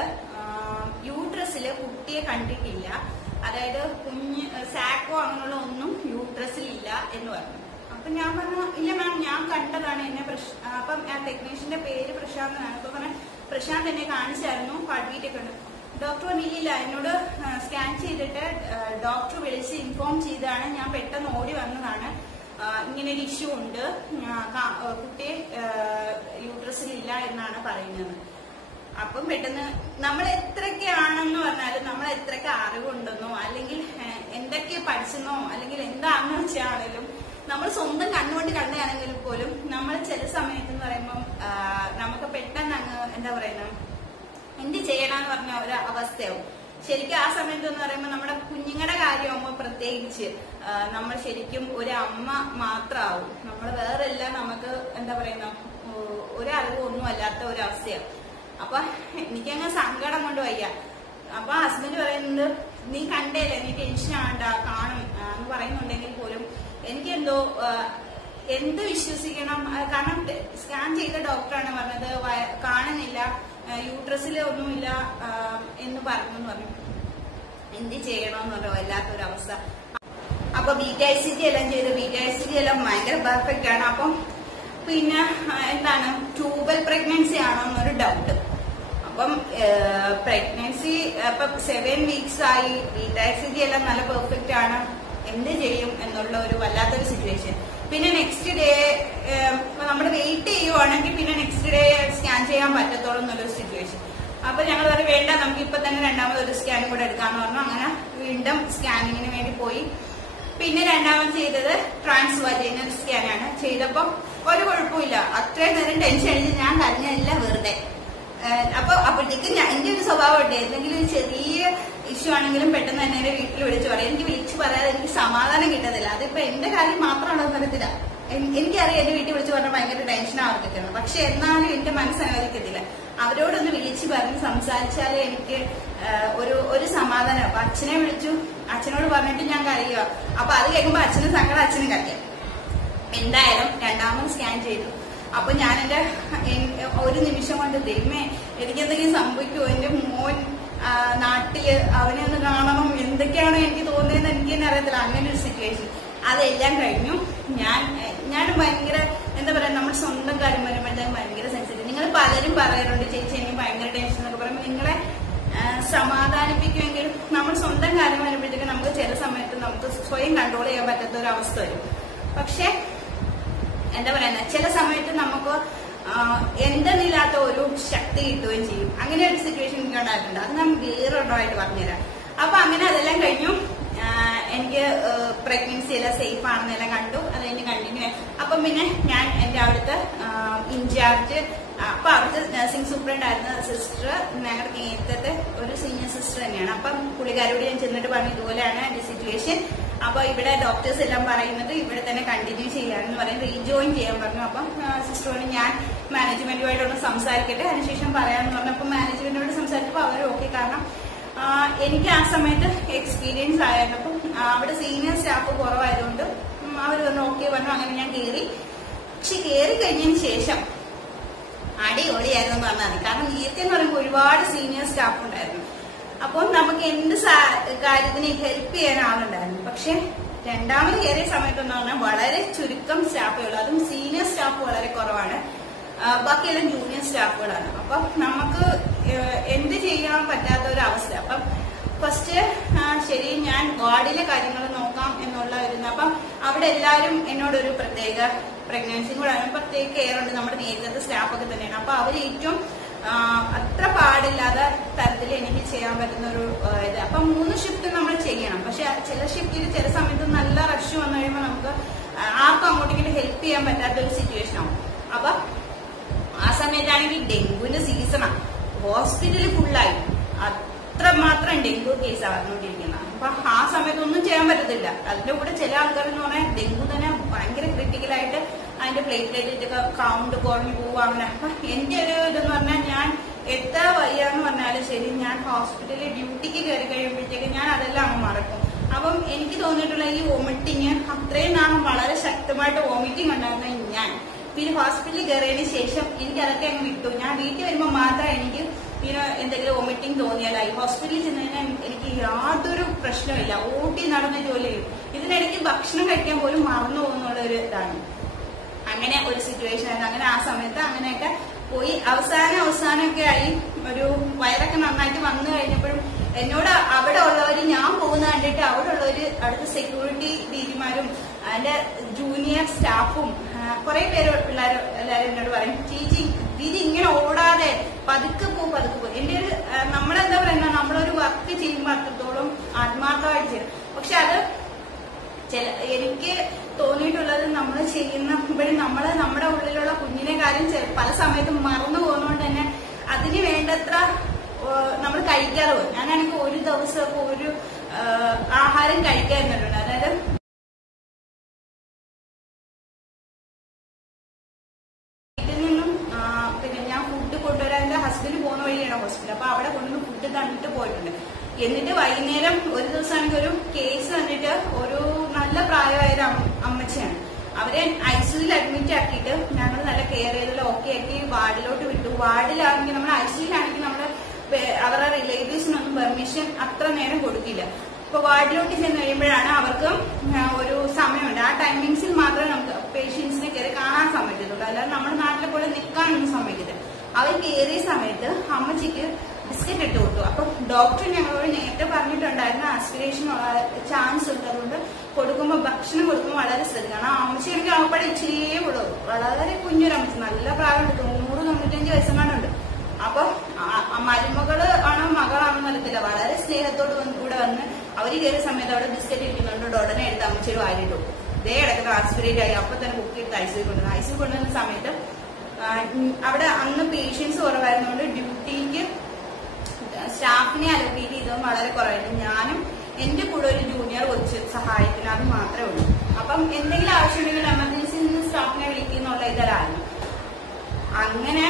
യൂട്രസില് കുട്ടിയെ കണ്ടിട്ടില്ല, അതായത് കുഞ്ഞ് സാക്കോ അങ്ങനെയുള്ള ഒന്നും യൂട്രസിലില്ല എന്ന് പറഞ്ഞു. അപ്പൊ ഞാൻ പറഞ്ഞു ഇല്ല മാം ഞാൻ കണ്ടതാണ് എന്നെ. അപ്പം ആ ടെക്നീഷ്യന്റെ പേര് പ്രശാന്ത് എന്നാണ്. അപ്പൊ പറഞ്ഞ പ്രശാന്ത് എന്നെ കാണിച്ചായിരുന്നു, ഹാർട്ട് ബീറ്റ് ഒക്കെ ഉണ്ട്. ഡോക്ടർ പറഞ്ഞില്ല, എന്നോട് സ്കാൻ ചെയ്തിട്ട് ഡോക്ടർ വിളിച്ച് ഇൻഫോം ചെയ്താണ്, ഞാൻ പെട്ടെന്ന് ഓടി വന്നതാണ്, ഇങ്ങനെ ഒരു ഇഷ്യൂ ഉണ്ട്, കുട്ടിയെ യൂട്രസിലില്ല എന്നാണ് പറയുന്നത്. അപ്പം പെട്ടെന്ന് നമ്മൾ എത്രയൊക്കെയാണെന്ന് പറഞ്ഞാലും നമ്മൾ എത്രയൊക്കെ അറിവുണ്ടെന്നോ അല്ലെങ്കിൽ എന്തൊക്കെ പഠിച്ചെന്നോ അല്ലെങ്കിൽ എന്താണെന്ന് വെച്ചാണെങ്കിലും നമ്മൾ സ്വന്തം കണ്ണുകൊണ്ട് കണ്ടാണെങ്കിൽ പോലും നമ്മൾ ചില സമയത്ത് എന്ന് പറയുമ്പോൾ നമുക്ക് പെട്ടെന്ന് അങ്ങ് എന്താ പറയുന്നത് എന്ത് ചെയ്യണമെന്ന് പറഞ്ഞ ഒരു അവസ്ഥയാവും. ശരിക്കും ആ സമയത്ത് എന്ന് പറയുമ്പോൾ നമ്മുടെ കുഞ്ഞുങ്ങളുടെ കാര്യമാകുമ്പോൾ പ്രത്യേകിച്ച് നമ്മൾ ശരിക്കും ഒരു അമ്മ മാത്രമാവും. നമ്മൾ വേറെല്ലാം നമുക്ക് എന്താ പറയുന്ന ഒരറിവും ഒന്നും അല്ലാത്ത ഒരവസ്ഥയാണ്. അപ്പൊ എനിക്കങ്ങ് സങ്കടം കൊണ്ട് വയ്യ. അപ്പൊ ഹസ്ബൻഡ് പറയുന്നത് നീ കണ്ടേല്ലേ, നീ ടെൻഷൻ ആവണ്ട, കാണും എന്ന് പറയുന്നുണ്ടെങ്കിൽ പോലും എനിക്കെന്തോ എന്ത് വിശ്വസിക്കണം. കാരണം സ്കാൻ ചെയ്ത ഡോക്ടറാണ് പറഞ്ഞത് കാണുന്നില്ല, യൂട്രസിൽ ഒന്നുമില്ല എന്ന് പറഞ്ഞു. എന്ത് ചെയ്യണമെന്ന് പറഞ്ഞു വല്ലാത്തൊരവസ്ഥ. അപ്പൊ BTICG എല്ലാം ചെയ്ത് BTICG എല്ലാം ഭയങ്കര പെർഫെക്റ്റ് ആണ്. അപ്പം പിന്നെ എന്താണ് ട്യൂബൽ പ്രഗ്നൻസി ആണോ എന്നൊരു ഡൗട്ട്. അപ്പം പ്രഗ്നൻസി ഇപ്പൊ 7 വീക്സ് ആയി, BTICG എല്ലാം നല്ല പെർഫെക്റ്റ് ആണ്, എന്ത് ചെയ്യും എന്നുള്ള ഒരു വല്ലാത്തൊരു സിറ്റുവേഷൻ. പിന്നെ നെക്സ്റ്റ് ഡേ നമ്മൾ വെയിറ്റ് ചെയ്യുവാണെങ്കിൽ പിന്നെ നെക്സ്റ്റ് ഡേ സ്കാൻ ചെയ്യാൻ പറ്റത്തോളം എന്നൊരു സിറ്റുവേഷൻ. അപ്പൊ ഞങ്ങൾ പറയും വേണ്ട, നമുക്ക് ഇപ്പൊ തന്നെ രണ്ടാമതൊരു സ്കാൻ കൂടെ എടുക്കാന്ന് പറഞ്ഞു. അങ്ങനെ വീണ്ടും സ്കാനിങ്ങിന് വേണ്ടി പോയി. പിന്നെ രണ്ടാമത് ചെയ്തത് ട്രാൻസ്വജൈനൽ സ്കാനാണ്. ചെയ്തപ്പോ ഒരു കുഴപ്പമില്ല. അത്രയും നേരം ടെൻഷൻ അടിച്ച് ഞാൻ കരഞ്ഞല്ല വെറുതെ. അപ്പോഴത്തേക്ക് എന്റെ ഒരു സ്വഭാവം ഉണ്ട്, എന്തെങ്കിലും ഒരു ചെറിയ ഇഷ്യൂ ആണെങ്കിലും പെട്ടെന്ന് തന്നെ വീട്ടിൽ വിളിച്ചു പറയും. എനിക്ക് വിളിച്ചു പറയാതെ എനിക്ക് സമാധാനം കിട്ടത്തില്ല. അതിപ്പോ എന്റെ കാര്യം മാത്രമാണോ തരത്തില്ല, എനിക്കറിയാം എന്റെ വീട്ടിൽ വിളിച്ചു പറഞ്ഞാൽ ഭയങ്കര ടെൻഷൻ ആവർത്തിക്കണം. പക്ഷെ എന്നാലും എന്റെ മനസ്സനുവദിക്കത്തില്ല. അവരോടൊന്ന് വിളിച്ചു പറഞ്ഞ് സംസാരിച്ചാലേ എനിക്ക് ഒരു സമാധാനം. അപ്പൊ അച്ഛനെ വിളിച്ചു, അച്ഛനോട് പറഞ്ഞിട്ട് ഞാൻ കരയുക. അപ്പൊ അത് കേൾക്കുമ്പോ അച്ഛനും സങ്കടം, അച്ഛനും കരയാം. എന്തായാലും രണ്ടാമത് സ്കാൻ ചെയ്തു. അപ്പൊ ഞാൻ ഒരു നിമിഷം കൊണ്ട് ദൈവമേ എനിക്കെന്തെങ്കിലും സംഭവിക്കുമോ, എന്റെ മോൻ നാട്ടില് അവനെ ഒന്ന് കാണണം, എന്തൊക്കെയാണോ എനിക്ക് തോന്നിയതെന്ന് എനിക്ക് തന്നെ അറിയത്തില്ല. അങ്ങനെ ഒരു സിറ്റുവേഷൻ. അതെല്ലാം കഴിഞ്ഞു. ഞാൻ ഭയങ്കര എന്താ പറയാ, നമ്മൾ സ്വന്തം കാര്യം വരുമ്പോഴത്തേക്കും ഭയങ്കര സെൻസിറ്റീവ്. നിങ്ങൾ പലരും പറയാറുണ്ട് ചേച്ചി എനിക്ക് ഭയങ്കര ടെൻഷൻ എന്നൊക്കെ പറയുമ്പോൾ നിങ്ങളെ സമാധാനിപ്പിക്കുമെങ്കിലും നമ്മൾ സ്വന്തം കാര്യം വരുമ്പോഴത്തേക്കും നമുക്ക് ചില സമയത്ത് നമുക്ക് സ്വയം കൺട്രോൾ ചെയ്യാൻ പറ്റാത്ത ഒരു അവസ്ഥ വരും. പക്ഷെ എന്താ പറയുന്നത്, ചില സമയത്ത് നമുക്ക് എന്തെന്നില്ലാത്ത ഒരു ശക്തി കിട്ടുകയും ചെയ്യും. അങ്ങനെ ഒരു സിറ്റുവേഷൻ എനിക്ക് ഉണ്ടായിട്ടുണ്ട്. അത് ഞാൻ വേറൊരായിട്ട് പറഞ്ഞുതരാം. അപ്പൊ അങ്ങനെ അതെല്ലാം കഴിഞ്ഞു. എനിക്ക് പ്രഗ്നൻസി എല്ലാം സേഫ് ആണെന്നെല്ലാം കണ്ടു. അത് കഴിഞ്ഞ് കണ്ടിന്യൂ. അപ്പം പിന്നെ ഞാൻ എന്റെ അവിടുത്തെ ഇൻചാർജ്, അപ്പൊ അവിടുത്തെ നഴ്സിംഗ് സൂപ്രണ്ട് ആയിരുന്ന സിസ്റ്റർ ഞങ്ങളുടെ നേരത്തെ ഒരു സീനിയർ സിസ്റ്റർ തന്നെയാണ്. അപ്പം പുള്ളിക്കാരോട് ഞാൻ ചെന്നിട്ട് പറഞ്ഞു ഇതുപോലെയാണ് എന്റെ സിറ്റുവേഷൻ. അപ്പൊ ഇവിടെ ഡോക്ടേഴ്സ് എല്ലാം പറയുന്നത് ഇവിടെ തന്നെ കണ്ടിന്യൂ ചെയ്യാനെന്ന് പറയും, റീജോയിൻ ചെയ്യാൻ പറഞ്ഞു. അപ്പം സിസ്റ്ററോട് ഞാൻ മാനേജ്മെന്റുമായിട്ടൊന്ന് സംസാരിക്കട്ടെ, അതിനുശേഷം പറയാമെന്ന് പറഞ്ഞു. അപ്പൊ മാനേജ്മെന്റിനോട് സംസാരിച്ചപ്പോൾ അവർ ഓക്കെ. കാരണം എനിക്ക് ആ സമയത്ത് എക്സ്പീരിയൻസ് ആയിരുന്നു. അപ്പം അവിടെ സീനിയർ സ്റ്റാഫ് കുറവായതുകൊണ്ട് അവർ പറഞ്ഞു ഓക്കെ പറഞ്ഞു. അങ്ങനെ ഞാൻ കയറി. പക്ഷെ കയറി കഴിഞ്ഞതിന് ശേഷം അടിപൊളിയായിരുന്നു എന്ന് പറഞ്ഞാൽ മതി. കാരണം നേരത്തെ എന്ന് പറയുമ്പോൾ ഒരുപാട് സീനിയർ സ്റ്റാഫ് ഉണ്ടായിരുന്നു. അപ്പോൾ നമുക്ക് എന്ത് കാര്യത്തിന് ഹെൽപ്പ് ചെയ്യാൻ ആളുണ്ടായിരുന്നു. പക്ഷെ രണ്ടാമത് കയറിയ സമയത്തെന്ന് പറഞ്ഞാൽ വളരെ ചുരുക്കം സ്റ്റാഫേ ഉള്ളൂ. അതും സീനിയർ സ്റ്റാഫ് വളരെ കുറവാണ്, ബാക്കിയെല്ലാം ജൂനിയർ സ്റ്റാഫുകളാണ്. അപ്പൊ നമുക്ക് എന്ത് ചെയ്യാൻ പറ്റാത്ത ഒരു അവസ്ഥ. അപ്പം ഫസ്റ്റ് ശരി ഞാൻ വാർഡിലെ കാര്യങ്ങൾ നോക്കാം എന്നുള്ള വരുന്ന. അപ്പം അവിടെ എല്ലാവരും എന്നോടൊരു പ്രത്യേക പ്രഗ്നൻസിയും കൂടെ പ്രത്യേക കെയർ ഉണ്ട്. നമ്മുടെ നേരത്തെ സ്റ്റാഫൊക്കെ തന്നെയാണ്. അപ്പൊ അവർ ഏറ്റവും അത്ര പാടില്ലാത്ത തരത്തിൽ എനിക്ക് ചെയ്യാൻ പറ്റുന്ന ഒരു ഇത്. അപ്പൊ 3 ഷിഫ്റ്റ് നമ്മൾ ചെയ്യണം. പക്ഷെ ചില ഷിഫ്റ്റിൽ ചില സമയത്ത് നല്ല റഷ് വന്നു കഴിയുമ്പോൾ നമുക്ക് ആർക്കും അങ്ങോട്ടേക്ക് ഹെൽപ്പ് ചെയ്യാൻ പറ്റാത്ത ഒരു സിറ്റുവേഷൻ ആവും. അപ്പൊ ആ സമയത്താണെങ്കിൽ ഡെങ്കുവിന്റെ സീസണാണ്. ഹോസ്പിറ്റലിൽ ഫുള്ളായി, അത്രമാത്രം ഡെങ്കു കേസാണ് വന്നുകൊണ്ടിരിക്കുന്നത്. അപ്പൊ ആ സമയത്തൊന്നും ചെയ്യാൻ പറ്റത്തില്ല. അതിന്റെ കൂടെ ചില ആൾക്കാരെന്ന് പറഞ്ഞാൽ ഡെങ്കു തന്നെ ഭയങ്കര ക്രിട്ടിക്കലായിട്ട് അതിന്റെ പ്ലേറ്റ്ലെറ്റ് കൗണ്ട് കുറഞ്ഞു പോവുക അങ്ങനെ. അപ്പൊ എന്റെ ഒരു ഇതെന്ന് പറഞ്ഞാൽ ഞാൻ എത്ര വയ്യാന്ന് പറഞ്ഞാലും ശരി, ഞാൻ ഹോസ്പിറ്റലിൽ ഡ്യൂട്ടിക്ക് കയറി കഴിയുമ്പോഴത്തേക്ക് ഞാൻ അതെല്ലാം അങ്ങ് മറക്കും. അപ്പം എനിക്ക് തോന്നിയിട്ടുള്ള ഈ വോമിറ്റിങ്, അത്രയും നാളും വളരെ ശക്തമായിട്ട് വോമിറ്റിംഗ് ഉണ്ടായിരുന്ന ഞാൻ പിന്നെ ഹോസ്പിറ്റലിൽ കയറിയതിന് ശേഷം എനിക്ക് അതൊക്കെ അങ്ങ് വിട്ടു. ഞാൻ വീട്ടിൽ വരുമ്പോൾ മാത്രമേ എനിക്ക് ഇങ്ങനെ എന്തെങ്കിലും വൊമിറ്റിംഗ് തോന്നിയാലായി ഹോസ്പിറ്റലിൽ ചെന്ന് കഴിഞ്ഞാൽ എനിക്ക് യാതൊരു പ്രശ്നമില്ല, ഓടി നടന്ന് ജോലി ചെയ്യും. ഇതിനിടയ്ക്ക് ഭക്ഷണം കഴിക്കാൻ പോലും മറന്നു പോകുന്നുള്ള ഒരു ഇതാണ്. അങ്ങനെ ഒരു സിറ്റുവേഷൻ ആയിരുന്നു. അങ്ങനെ ആ സമയത്ത് അങ്ങനെയൊക്കെ പോയി അവസാനമൊക്കെ ആയി. ഒരു വയറൊക്കെ നന്നായിട്ട് വന്നു കഴിഞ്ഞപ്പോഴും എന്നോട് അവിടെ ഉള്ളവര്, ഞാൻ പോകുന്ന കണ്ടിട്ട് അവിടെ ഉള്ളവര്, അടുത്ത സെക്യൂരിറ്റി ദീദിമാരും അതിന്റെ ജൂനിയർ സ്റ്റാഫും കുറെ പേര് പിള്ളേർ എല്ലാരും എന്നോട് പറയും, ചേച്ചി ദീദി ഇങ്ങനെ ഓടാതെ പതുക്കെ പോ. എന്റെ ഒരു നമ്മളെന്താ പറയുന്ന, നമ്മളൊരു വർക്ക് ചെയ്യുമ്പോൾ അത്രത്തോളം ആത്മാർത്ഥമായിട്ട് ചെയ്യും. പക്ഷെ അത് എനിക്ക് തോന്നിയിട്ടുള്ളത് നമ്മൾ ചെയ്യുമ്പോഴും നമ്മുടെ ഉള്ളിലുള്ള കുഞ്ഞിനെ കാര്യം പല സമയത്തും മറന്നു പോകുന്നതുകൊണ്ട് തന്നെ അതിന് വേണ്ടത്ര നമ്മൾ കഴിക്കാറ് പോകും. ഞാനാണെങ്കിൽ ഒരു ദിവസം ഒരു ആഹാരം കഴിക്കാറുണ്ട്. അതായത് വീട്ടിൽ നിന്നും പിന്നെ ഞാൻ ഫുഡ് കൊണ്ടുവരാൻ എന്റെ ഹസ്ബൻഡ് പോകുന്ന വഴിയാണ് ഹോസ്പിറ്റൽ. അപ്പൊ അവിടെ കൊണ്ടുവന്ന് ഫുഡ് തന്നിട്ട് പോയിട്ടുണ്ട്. എന്നിട്ട് വൈകുന്നേരം ഒരു ദിവസമാണെങ്കിൽ ഒരു കേസ് വന്നിട്ട് ഒരു നല്ല പ്രായമായ ഒരു അമ്മച്ചിയാണ്. അവരെ ഐസിയുയിൽ അഡ്മിറ്റ് ആക്കിയിട്ട് ഞങ്ങൾ നല്ല കെയർ ചെയ്തല്ലോ, ഓക്കെ ആക്കി വാർഡിലോട്ട് വിട്ടു. വാർഡിലാണെങ്കിൽ നമ്മൾ ഐസിയുലാണെങ്കിൽ നമ്മൾ അവരുടെ റിലേറ്റീവ്സിനൊന്നും പെർമിഷൻ അത്ര നേരം കൊടുക്കില്ല. ഇപ്പൊ വാർഡിലോട്ട് ചെന്ന് കഴിയുമ്പോഴാണ് അവർക്ക് ഒരു സമയമുണ്ട്. ആ ടൈമിങ്സിൽ മാത്രമേ നമുക്ക് പേഷ്യൻസിനെ കയറി കാണാൻ സമ്മതിക്കത്തുള്ളൂ. അല്ലാതെ നമ്മുടെ നാട്ടിലെ പോലെ നിൽക്കാനൊന്നും സമ്മതിക്കത്തില്ല. അവർ കയറിയ സമയത്ത് അമ്മച്ചിക്ക് ബിസ്ക്കറ്റ് ഇട്ട് കൊടുത്തു. അപ്പൊ ഡോക്ടർ ഞങ്ങളോട് നേരത്തെ പറഞ്ഞിട്ടുണ്ടായിരുന്നു ആസ്പിറേഷൻ ചാൻസ് ഉണ്ട്, അതുകൊണ്ട് ഭക്ഷണം കൊടുക്കുമ്പോൾ വളരെ ശ്രദ്ധിക്കണം. ആ അമ്മച്ചി എനിക്ക് അവപ്പടെ ഇച്ചിരിയേ ഉള്ളൂ, വളരെ കുഞ്ഞൊരമ്മച്ചി, നല്ല പ്രായമുണ്ട്, 90-95 വയസ്സെങ്ങാനുണ്ട്. അപ്പൊ മരുമകള് ആണോ മകളാണോ അറിയത്തില്ല, വളരെ സ്നേഹത്തോട് കൂടെ വന്ന് അവര് കയറിയ സമയത്ത് അവിടെ ബിസ്ക്കറ്റ് ഇരിക്കുന്നുണ്ട്. ഉടനെ എടുത്ത് അമ്മച്ചിയുടെ വായിലിട്ടു. ഇതേ കിടക്കുന്ന ആസ്പിറേറ്റ് ആയി. അപ്പൊ തന്നെ ബുക്ക് ചെയ്ത് ഐസിയു കൊണ്ടുവന്ന സമയത്ത് അവിടെ അന്ന് പേഷ്യൻസ് കുറവായിരുന്നുകൊണ്ട് ഡ്യൂട്ടിക്ക് സ്റ്റാഫിനെ അലോക്കേറ്റ് ചെയ്തതും വളരെ കുറവായിരുന്നു. ഞാനും എന്റെ കൂടെ ഒരു ജൂനിയർ കൊച്ച് സഹായത്തിന്, അത് മാത്രമേ ഉള്ളൂ. അപ്പം എന്തെങ്കിലും ആവശ്യമുണ്ടെങ്കിൽ എമർജൻസിയിൽ നിന്ന് സ്റ്റാഫിനെ വിളിക്കുന്നുള്ള ഇതിലായിരുന്നു. അങ്ങനെ